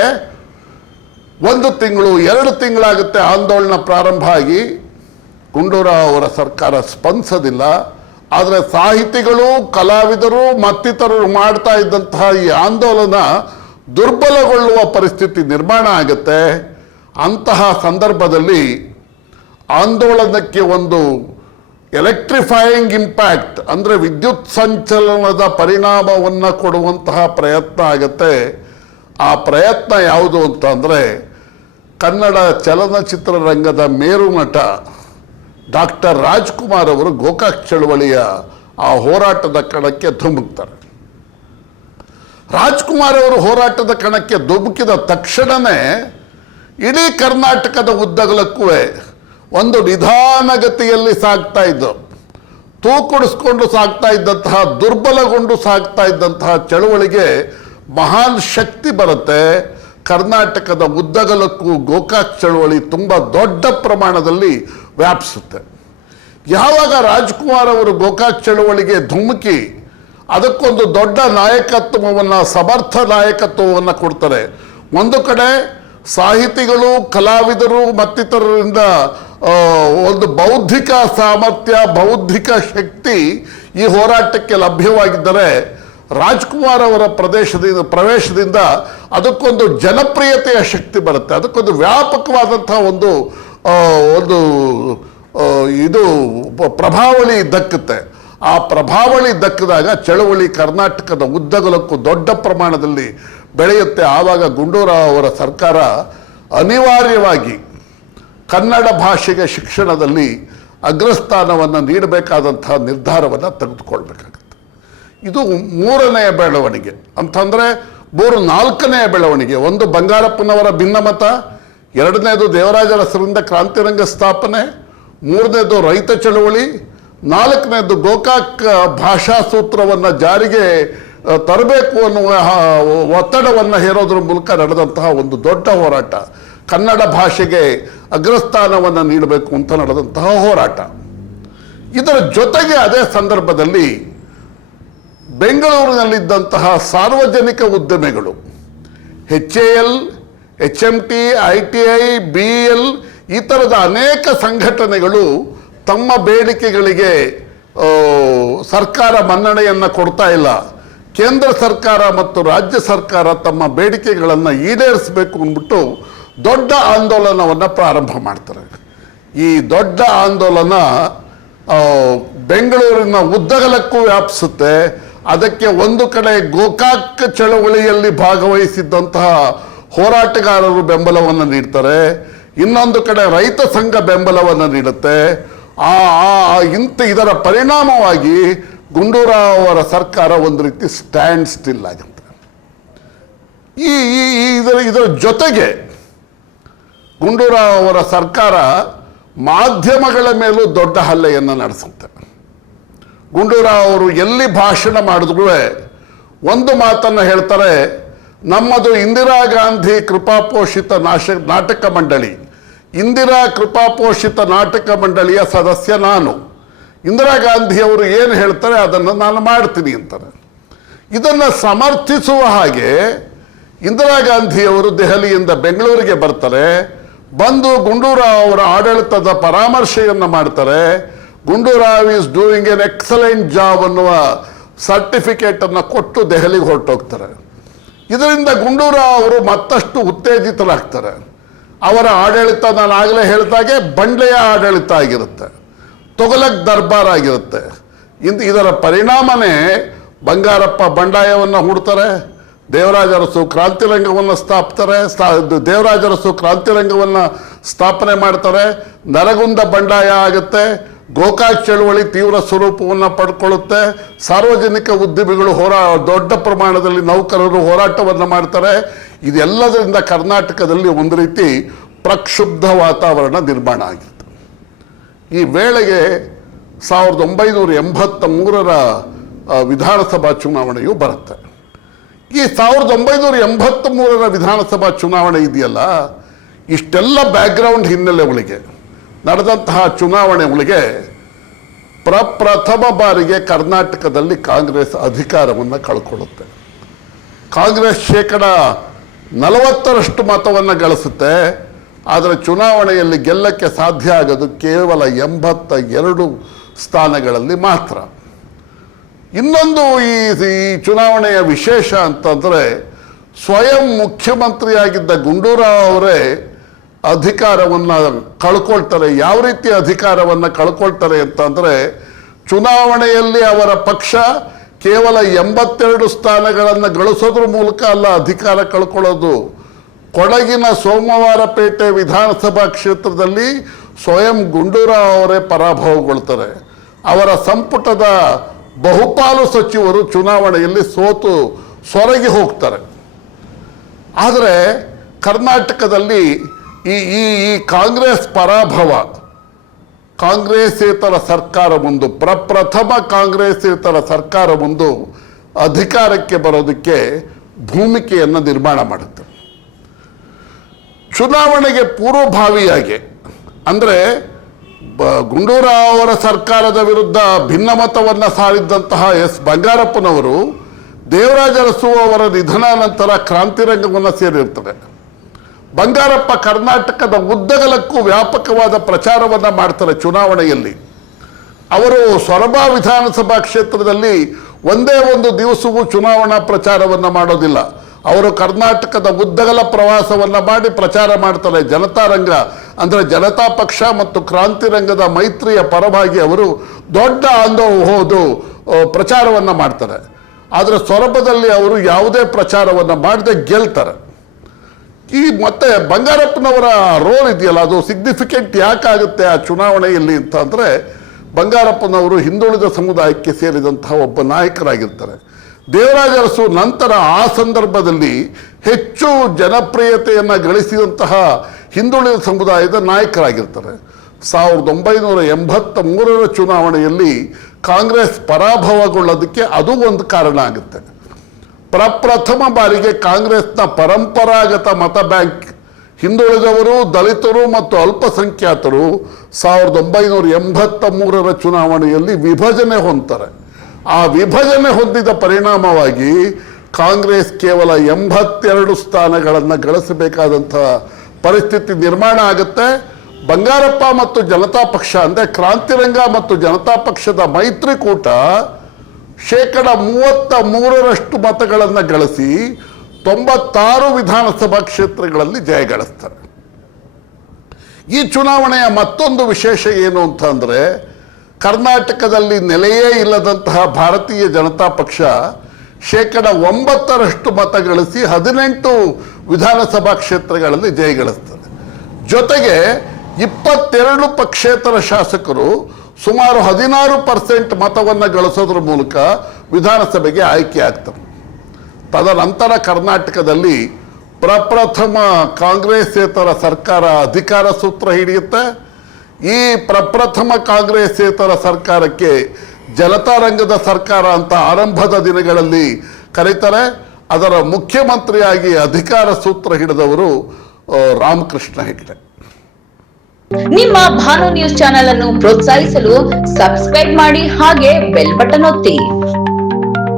1 ತಿಂಗಳು 2 ತಿಂಗಳಾಗುತ್ತೆ ಆಂದೋಲನ ಪ್ರಾರಂಭ ಆಗಿ. ಗುಂಡೂರಾವ್ ಅವರ ಸರ್ಕಾರ ಸ್ಪಂದಿಸೋದಿಲ್ಲ. ಆದರೆ ಸಾಹಿತಿಗಳು, ಕಲಾವಿದರು ಮತ್ತಿತರರು ಮಾಡ್ತಾ ಇದ್ದಂತಹ ಈ ಆಂದೋಲನ ದುರ್ಬಲಗೊಳ್ಳುವ ಪರಿಸ್ಥಿತಿ ನಿರ್ಮಾಣ ಆಗುತ್ತೆ. ಅಂತಹ ಸಂದರ್ಭದಲ್ಲಿ ಆಂದೋಲನಕ್ಕೆ ಒಂದು ಎಲೆಕ್ಟ್ರಿಫೈಯಿಂಗ್ ಇಂಪ್ಯಾಕ್ಟ್ ಅಂದರೆ ವಿದ್ಯುತ್ ಸಂಚಲನದ ಪರಿಣಾಮವನ್ನು ಕೊಡುವಂತಹ ಪ್ರಯತ್ನ ಆಗುತ್ತೆ. ಆ ಪ್ರಯತ್ನ ಯಾವುದು ಅಂತಂದರೆ ಕನ್ನಡ ಚಲನಚಿತ್ರರಂಗದ ಮೇರು ನಟ ಡಾಕ್ಟರ್ ರಾಜ್ಕುಮಾರ್ ಅವರು ಗೋಕಾಕ್ ಚಳವಳಿಯ ಆ ಹೋರಾಟದ ಕಣಕ್ಕೆ ಧುಮುಕ್ತಾರೆ. ರಾಜ್ಕುಮಾರ್ ಅವರು ಹೋರಾಟದ ಕಣಕ್ಕೆ ಧುಮುಕಿದ ತಕ್ಷಣವೇ ಇಡೀ ಕರ್ನಾಟಕದ ಉದ್ದಗಲಕ್ಕೂ ಒಂದು ನಿಧಾನಗತಿಯಲ್ಲಿ ಸಾಗ್ತಾ ಇದ್ದು, ತೂಕುಡಿಸ್ಕೊಂಡು ಸಾಗ್ತಾ ಇದ್ದಂತಹ, ದುರ್ಬಲಗೊಂಡು ಸಾಗ್ತಾ ಇದ್ದಂತಹ ಚಳುವಳಿಗೆ ಮಹಾನ್ ಶಕ್ತಿ ಬರುತ್ತೆ. ಕರ್ನಾಟಕದ ಉದ್ದಗಲಕ್ಕೂ ಗೋಕಾಕ್ ಚಳುವಳಿ ತುಂಬ ದೊಡ್ಡ ಪ್ರಮಾಣದಲ್ಲಿ ವ್ಯಾಪಿಸುತ್ತೆ. ಯಾವಾಗ ರಾಜ್ಕುಮಾರ್ ಅವರು ಗೋಕಾಕ್ ಚಳುವಳಿಗೆ ಧುಮುಕಿ ಅದಕ್ಕೊಂದು ದೊಡ್ಡ ನಾಯಕತ್ವವನ್ನು, ಸಮರ್ಥ ನಾಯಕತ್ವವನ್ನು ಕೊಡ್ತಾರೆ. ಒಂದು ಕಡೆ ಸಾಹಿತಿಗಳು, ಕಲಾವಿದರು ಮತ್ತಿತರರಿಂದ ಒಂದು ಬೌದ್ಧಿಕ ಸಾಮರ್ಥ್ಯ, ಬೌದ್ಧಿಕ ಶಕ್ತಿ ಈ ಹೋರಾಟಕ್ಕೆ ಲಭ್ಯವಾಗಿದ್ದರೆ, ರಾಜ್ಕುಮಾರ್ ಅವರ ಪ್ರವೇಶದಿಂದ ಅದಕ್ಕೊಂದು ಜನಪ್ರಿಯತೆಯ ಶಕ್ತಿ ಬರುತ್ತೆ. ಅದಕ್ಕೊಂದು ವ್ಯಾಪಕವಾದಂತಹ ಒಂದು ಇದು ಪ್ರಭಾವಳಿ ದಕ್ಕುತ್ತೆ. ಆ ಪ್ರಭಾವಳಿ ದಕ್ಕಿದಾಗ ಚಳವಳಿ ಕರ್ನಾಟಕದ ಉದ್ದಗಲಕ್ಕೂ ದೊಡ್ಡ ಪ್ರಮಾಣದಲ್ಲಿ ಬೆಳೆಯುತ್ತೆ. ಆವಾಗ ಗುಂಡೂರಾವ್ ಅವರ ಸರ್ಕಾರ ಅನಿವಾರ್ಯವಾಗಿ ಕನ್ನಡ ಭಾಷೆಗೆ ಶಿಕ್ಷಣದಲ್ಲಿ ಅಗ್ರಸ್ಥಾನವನ್ನು ನೀಡಬೇಕಾದಂತಹ ನಿರ್ಧಾರವನ್ನು ತೆಗೆದುಕೊಳ್ಬೇಕಾಗುತ್ತೆ. ಇದು 3ನೆಯ ಬೆಳವಣಿಗೆ ಅಂತಂದರೆ 4ನೆಯ ಬೆಳವಣಿಗೆ. ಒಂದು ಬಂಗಾರಪ್ಪನವರ ಭಿನ್ನಮತ, 2ನೇದು ದೇವರಾಜ ಅರಸರಿಂದ ಕ್ರಾಂತಿರಂಗ ಸ್ಥಾಪನೆ, 3ನೇದು ರೈತ ಚಳವಳಿ, 4ನೇದು ಗೋಕಾಕ್ ಭಾಷಾ ಸೂತ್ರವನ್ನು ಜಾರಿಗೆ ತರಬೇಕು ಅನ್ನುವ ಒತ್ತಡವನ್ನು ಹೇರೋದ್ರ ಮೂಲಕ ನಡೆದಂತಹ ಒಂದು ದೊಡ್ಡ ಹೋರಾಟ. ಕನ್ನಡ ಭಾಷೆಗೆ ಅಗ್ರಸ್ಥಾನವನ್ನು ನೀಡಬೇಕು ಅಂತ ನಡೆದಂತಹ ಹೋರಾಟ. ಇದರ ಜೊತೆಗೆ ಅದೇ ಸಂದರ್ಭದಲ್ಲಿ ಬೆಂಗಳೂರಿನಲ್ಲಿದ್ದಂತಹ ಸಾರ್ವಜನಿಕ ಉದ್ಯಮಿಗಳು, HAL, HMT, ITI, BEL ಈ ಥರದ ಅನೇಕ ಸಂಘಟನೆಗಳು ತಮ್ಮ ಬೇಡಿಕೆಗಳಿಗೆ ಸರ್ಕಾರ ಮನ್ನಣೆಯನ್ನು ಕೊಡ್ತಾ ಇಲ್ಲ. ಕೇಂದ್ರ ಸರ್ಕಾರ ಮತ್ತು ರಾಜ್ಯ ಸರ್ಕಾರ ತಮ್ಮ ಬೇಡಿಕೆಗಳನ್ನು ಈಡೇರಿಸಬೇಕು ಅಂದ್ಬಿಟ್ಟು ದೊಡ್ಡ ಆಂದೋಲನವನ್ನು ಪ್ರಾರಂಭ ಮಾಡ್ತಾರೆ. ಈ ದೊಡ್ಡ ಆಂದೋಲನ ಬೆಂಗಳೂರಿನ ಉದ್ದಗಲಕ್ಕೂ ವ್ಯಾಪಿಸುತ್ತೆ. ಅದಕ್ಕೆ ಒಂದು ಕಡೆ ಗೋಕಾಕ್ ಚಳವಳಿಯಲ್ಲಿ ಭಾಗವಹಿಸಿದ್ದಂತಹ ಹೋರಾಟಗಾರರು ಬೆಂಬಲವನ್ನು ನೀಡ್ತಾರೆ, ಇನ್ನೊಂದು ಕಡೆ ರೈತ ಸಂಘ ಬೆಂಬಲವನ್ನು ನೀಡುತ್ತೆ. ಇದರ ಪರಿಣಾಮವಾಗಿ ಗುಂಡೂರಾವ್ ಅವರ ಸರ್ಕಾರ ಒಂದು ರೀತಿ ಸ್ಟ್ಯಾಂಡ್ ಸ್ಟಿಲ್ ಆಗುತ್ತೆ. ಇದರ ಜೊತೆಗೆ ಗುಂಡೂರಾವ್ ಅವರ ಸರ್ಕಾರ ಮಾಧ್ಯಮಗಳ ಮೇಲೂ ದೊಡ್ಡ ಹಲ್ಲೆಯನ್ನು ನಡೆಸುತ್ತೆ. ಗುಂಡೂರಾವ್ ಅವರು ಎಲ್ಲಿ ಭಾಷಣ ಮಾಡಿದ್ರು ಒಂದು ಮಾತನ್ನು ಹೇಳ್ತಾರೆ, ನಮ್ಮದು ಇಂದಿರಾ ಗಾಂಧಿ ಕೃಪಾಪೋಷಿತ ನಾಟಕ ಮಂಡಳಿ, ಇಂದಿರಾ ಕೃಪಾಪೋಷಿತ ನಾಟಕ ಮಂಡಳಿಯ ಸದಸ್ಯ ನಾನು. ಇಂದಿರಾ ಗಾಂಧಿಯವರು ಏನು ಹೇಳ್ತಾರೆ ಅದನ್ನು ನಾನು ಮಾಡ್ತೀನಿ ಅಂತಾರೆ. ಇದನ್ನು ಸಮರ್ಥಿಸುವ ಹಾಗೆ ಇಂದಿರಾ ಗಾಂಧಿಯವರು ದೆಹಲಿಯಿಂದ ಬೆಂಗಳೂರಿಗೆ ಬರ್ತಾರೆ. ಬಂದು ಗುಂಡೂರಾವ್ ಅವರ ಆಡಳಿತದ ಪರಾಮರ್ಶೆಯನ್ನು ಮಾಡ್ತಾರೆ. Gundurao is doing an excellent job ಅನ್ನುವ ಸರ್ಟಿಫಿಕೇಟನ್ನು ಕೊಟ್ಟು ದೆಹಲಿಗೆ ಹೊರಟೋಗ್ತಾರೆ. ಇದರಿಂದ ಗುಂಡೂರಾವ್ ಅವರು ಮತ್ತಷ್ಟು ಉತ್ತೇಜಿತರಾಗ್ತಾರೆ. ಅವರ ಆಡಳಿತ ನಾನು ಆಗಲೇ ಹೇಳಿದಾಗೆ ಬಂಡ್ಲೆಯ ಆಡಳಿತ ಆಗಿರುತ್ತೆ, ತೊಗಲಕ್ ದರ್ಬಾರ್ ಆಗಿರುತ್ತೆ. ಇದರ ಪರಿಣಾಮನೇ ಬಂಗಾರಪ್ಪ ಬಂಡಾಯವನ್ನು ಹೂಡ್ತಾರೆ, ದೇವರಾಜ ಅರಸು ಕ್ರಾಂತಿರಂಗವನ್ನು ದೇವರಾಜ ಅರಸು ಕ್ರಾಂತಿರಂಗವನ್ನು ಸ್ಥಾಪನೆ ಮಾಡ್ತಾರೆ. ನರಗುಂದ ಬಂಡಾಯ ಆಗುತ್ತೆ. ಗೋಕಾಕ್ ಚಳವಳಿ ತೀವ್ರ ಸ್ವರೂಪವನ್ನು ಪಡ್ಕೊಳ್ಳುತ್ತೆ. ಸಾರ್ವಜನಿಕ ಉದ್ಯಮಿಗಳು ದೊಡ್ಡ ಪ್ರಮಾಣದಲ್ಲಿ ನೌಕರರು ಹೋರಾಟವನ್ನು ಮಾಡ್ತಾರೆ. ಇದೆಲ್ಲದರಿಂದ ಕರ್ನಾಟಕದಲ್ಲಿ ಒಂದು ರೀತಿ ಪ್ರಕ್ಷುಬ್ಧ ವಾತಾವರಣ ನಿರ್ಮಾಣ ಆಗಿತ್ತು. ಈ ವೇಳೆಗೆ 1983 ವಿಧಾನಸಭಾ ಚುನಾವಣೆಯು ಬರುತ್ತೆ. ಈ 1983 ವಿಧಾನಸಭಾ ಚುನಾವಣೆ ಇದೆಯಲ್ಲ, ಇಷ್ಟೆಲ್ಲ ಬ್ಯಾಕ್ಗ್ರೌಂಡ್ ಹಿನ್ನೆಲೆ ಒಳಗೆ ನಡೆದಂತಹ ಚುನಾವಣೆ ಒಳಗೆ ಪ್ರಪ್ರಥಮ ಬಾರಿಗೆ ಕರ್ನಾಟಕದಲ್ಲಿ ಕಾಂಗ್ರೆಸ್ ಅಧಿಕಾರವನ್ನು ಕಳ್ಕೊಳ್ಳುತ್ತೆ. ಕಾಂಗ್ರೆಸ್ 40% ಮತವನ್ನು ಗಳಿಸುತ್ತೆ. ಆದರೆ ಚುನಾವಣೆಯಲ್ಲಿ ಗೆಲ್ಲಕ್ಕೆ ಸಾಧ್ಯ ಆಗೋದು ಕೇವಲ 82 ಸ್ಥಾನಗಳಲ್ಲಿ ಮಾತ್ರ. ಇನ್ನೊಂದು ಈ ಚುನಾವಣೆಯ ವಿಶೇಷ ಅಂತಂದರೆ, ಸ್ವಯಂ ಮುಖ್ಯಮಂತ್ರಿಯಾಗಿದ್ದ ಗುಂಡೂರಾವ್ ಅವರೇ ಅಧಿಕಾರವನ್ನು ಕಳ್ಕೊಳ್ತಾರೆ. ಯಾವ ರೀತಿ ಅಧಿಕಾರವನ್ನು ಕಳ್ಕೊಳ್ತಾರೆ ಅಂತಂದರೆ, ಚುನಾವಣೆಯಲ್ಲಿ ಅವರ ಪಕ್ಷ ಕೇವಲ 82 ಸ್ಥಾನಗಳನ್ನು ಗಳಿಸೋದ್ರ ಮೂಲಕ ಅಲ್ಲ ಅಧಿಕಾರ ಕಳ್ಕೊಳ್ಳೋದು. ಕೊಡಗಿನ ಸೋಮವಾರಪೇಟೆ ವಿಧಾನಸಭಾ ಕ್ಷೇತ್ರದಲ್ಲಿ ಸ್ವಯಂ ಗುಂಡೂರಾವ್ ಅವರೇ ಪರಾಭವಗೊಳ್ತಾರೆ. ಅವರ ಸಂಪುಟದ ಬಹುಪಾಲು ಸಚಿವರು ಚುನಾವಣೆಯಲ್ಲಿ ಸೋತು ಸೊರಗಿ ಹೋಗ್ತಾರೆ. ಆದರೆ ಕರ್ನಾಟಕದಲ್ಲಿ ಈ ಕಾಂಗ್ರೆಸ್ ಪರಾಭವ, ಕಾಂಗ್ರೆಸ್ಸೇತರ ಸರ್ಕಾರ ಮುಂದೆ, ಪ್ರಪ್ರಥಮ ಕಾಂಗ್ರೆಸ್ಸೇತರ ಸರ್ಕಾರ ಮುಂದೆ ಅಧಿಕಾರಕ್ಕೆ ಬರೋದಕ್ಕೆ ಭೂಮಿಕೆಯನ್ನು ನಿರ್ಮಾಣ ಮಾಡುತ್ತೆ. ಚುನಾವಣೆಗೆ ಪೂರ್ವಭಾವಿಯಾಗಿ ಅಂದರೆ ಗುಂಡೂರಾವ್ ಅವರ ಸರ್ಕಾರದ ವಿರುದ್ಧ ಭಿನ್ನಮತವನ್ನು ಸಾರಿದ್ದಂತಹ ಬಂಗಾರಪ್ಪನವರು ದೇವರಾಜ ಅರಸು ಅವರ ನಿಧನ ನಂತರ ಕ್ರಾಂತಿರಂಗವನ್ನು ಸೇರಿರ್ತಾರೆ. ಬಂಗಾರಪ್ಪ ಕರ್ನಾಟಕದ ಉದ್ದಗಲಕ್ಕೂ ವ್ಯಾಪಕವಾದ ಪ್ರಚಾರವನ್ನು ಮಾಡ್ತಾರೆ. ಚುನಾವಣೆಯಲ್ಲಿ ಅವರು ಸೊರಬ ವಿಧಾನಸಭಾ ಕ್ಷೇತ್ರದಲ್ಲಿ ಒಂದೇ ಒಂದು ದಿವಸವೂ ಚುನಾವಣಾ ಪ್ರಚಾರವನ್ನು ಮಾಡೋದಿಲ್ಲ. ಅವರು ಕರ್ನಾಟಕದ ಉದ್ದಗಲ ಪ್ರವಾಸವನ್ನು ಮಾಡಿ ಪ್ರಚಾರ ಮಾಡ್ತಾರೆ. ಜನತಾರಂಗ ಅಂದರೆ ಜನತಾ ಪಕ್ಷ ಮತ್ತು ಕ್ರಾಂತಿರಂಗದ ಮೈತ್ರಿಯ ಪರವಾಗಿ ಅವರು ದೊಡ್ಡ ಹೋದು ಪ್ರಚಾರವನ್ನು ಮಾಡ್ತಾರೆ. ಆದರೆ ಸೊರಬದಲ್ಲಿ ಅವರು ಯಾವುದೇ ಪ್ರಚಾರವನ್ನು ಮಾಡದೆ ಗೆಲ್ತಾರೆ. ಮತ್ತೆ ಬಂಗಾರಪ್ಪನವರ ರೋಲ್ ಇದೆಯಲ್ಲ, ಅದು ಸಿಗ್ನಿಫಿಕೆಂಟ್ ಯಾಕಾಗುತ್ತೆ ಆ ಚುನಾವಣೆಯಲ್ಲಿ ಅಂತಂದರೆ, ಬಂಗಾರಪ್ಪನವರು ಹಿಂದುಳಿದ ಸಮುದಾಯಕ್ಕೆ ಸೇರಿದಂತಹ ಒಬ್ಬ ನಾಯಕರಾಗಿರ್ತಾರೆ. ದೇವರಾಜ ಅರಸು ನಂತರ ಆ ಸಂದರ್ಭದಲ್ಲಿ ಹೆಚ್ಚು ಜನಪ್ರಿಯತೆಯನ್ನು ಗಳಿಸಿದಂತಹ ಹಿಂದುಳಿದ ಸಮುದಾಯದ ನಾಯಕರಾಗಿರ್ತಾರೆ. 1983 ಚುನಾವಣೆಯಲ್ಲಿ ಕಾಂಗ್ರೆಸ್ ಪರಾಭವಗೊಳ್ಳೋದಕ್ಕೆ ಅದು ಒಂದು ಕಾರಣ ಆಗುತ್ತೆ. ಪ್ರಪ್ರಥಮ ಬಾರಿಗೆ ಕಾಂಗ್ರೆಸ್ನ ಪರಂಪರಾಗತ ಮತ ಬ್ಯಾಂಕ್ ಹಿಂದುಳಿದವರು, ದಲಿತರು ಮತ್ತು ಅಲ್ಪಸಂಖ್ಯಾತರು 1983 ಚುನಾವಣೆಯಲ್ಲಿ ವಿಭಜನೆ ಹೊಂದ್ತಾರೆ. ಆ ವಿಭಜನೆ ಹೊಂದಿದ ಪರಿಣಾಮವಾಗಿ ಕಾಂಗ್ರೆಸ್ ಕೇವಲ 82 ಸ್ಥಾನಗಳನ್ನು ಗಳಿಸಬೇಕಾದಂಥ ಪರಿಸ್ಥಿತಿ ನಿರ್ಮಾಣ ಆಗುತ್ತೆ. ಬಂಗಾರಪ್ಪ ಮತ್ತು ಜನತಾ ಪಕ್ಷ ಅಂದರೆ ಕ್ರಾಂತಿರಂಗ ಮತ್ತು ಜನತಾ ಪಕ್ಷದ ಮೈತ್ರಿಕೂಟ 33% ಮತಗಳನ್ನು ಗಳಿಸಿ 96 ವಿಧಾನಸಭಾ ಕ್ಷೇತ್ರಗಳಲ್ಲಿ ಜಯಗಳಿಸ್ತಾರೆ. ಈ ಚುನಾವಣೆಯ ಮತ್ತೊಂದು ವಿಶೇಷ ಏನು ಅಂತಂದರೆ, ಕರ್ನಾಟಕದಲ್ಲಿ ನೆಲೆಯೇ ಇಲ್ಲದಂತಹ ಭಾರತೀಯ ಜನತಾ ಪಕ್ಷ 9% ಮತ ಗಳಿಸಿ 18 ವಿಧಾನಸಭಾ ಕ್ಷೇತ್ರಗಳಲ್ಲಿ ಜಯಗಳಿಸ್ತದೆ. ಜೊತೆಗೆ 22 ಪಕ್ಷೇತರ ಶಾಸಕರು ಸುಮಾರು 16% ಮತವನ್ನು ಗಳಿಸೋದ್ರ ಮೂಲಕ ವಿಧಾನಸಭೆಗೆ ಆಯ್ಕೆ ಆಗ್ತಾರೆ. ತದನಂತರ ಕರ್ನಾಟಕದಲ್ಲಿ ಪ್ರಪ್ರಥಮ ಕಾಂಗ್ರೆಸ್ಸೇತರ ಸರ್ಕಾರ ಅಧಿಕಾರ ಸೂತ್ರ ಹಿಡಿಯುತ್ತೆ. ಈ ಪ್ರಪ್ರಥಮ ಕಾಂಗ್ರೆಸ್ಸೇತರ ಸರ್ಕಾರಕ್ಕೆ ಜನತಾರಂಗದ ಸರ್ಕಾರ ಅಂತ ಆರಂಭದ ದಿನಗಳಲ್ಲಿ ಕರೀತಾರೆ. ಅದರ ಮುಖ್ಯಮಂತ್ರಿಯಾಗಿ ಅಧಿಕಾರ ಸೂತ್ರ ಹಿಡಿದವರು ರಾಮಕೃಷ್ಣ ಹೆಗಡೆ. ನಿಮ್ಮ ಭಾನು ನ್ಯೂಸ್ ಚಾನೆಲ್ ಅನ್ನು ಪ್ರೋತ್ಸಾಹಿಸಲು ಸಬ್ಸ್ಕ್ರೈಬ್ ಮಾಡಿ, ಹಾಗೆ ಬೆಲ್ ಬಟನ್ ಒತ್ತಿ.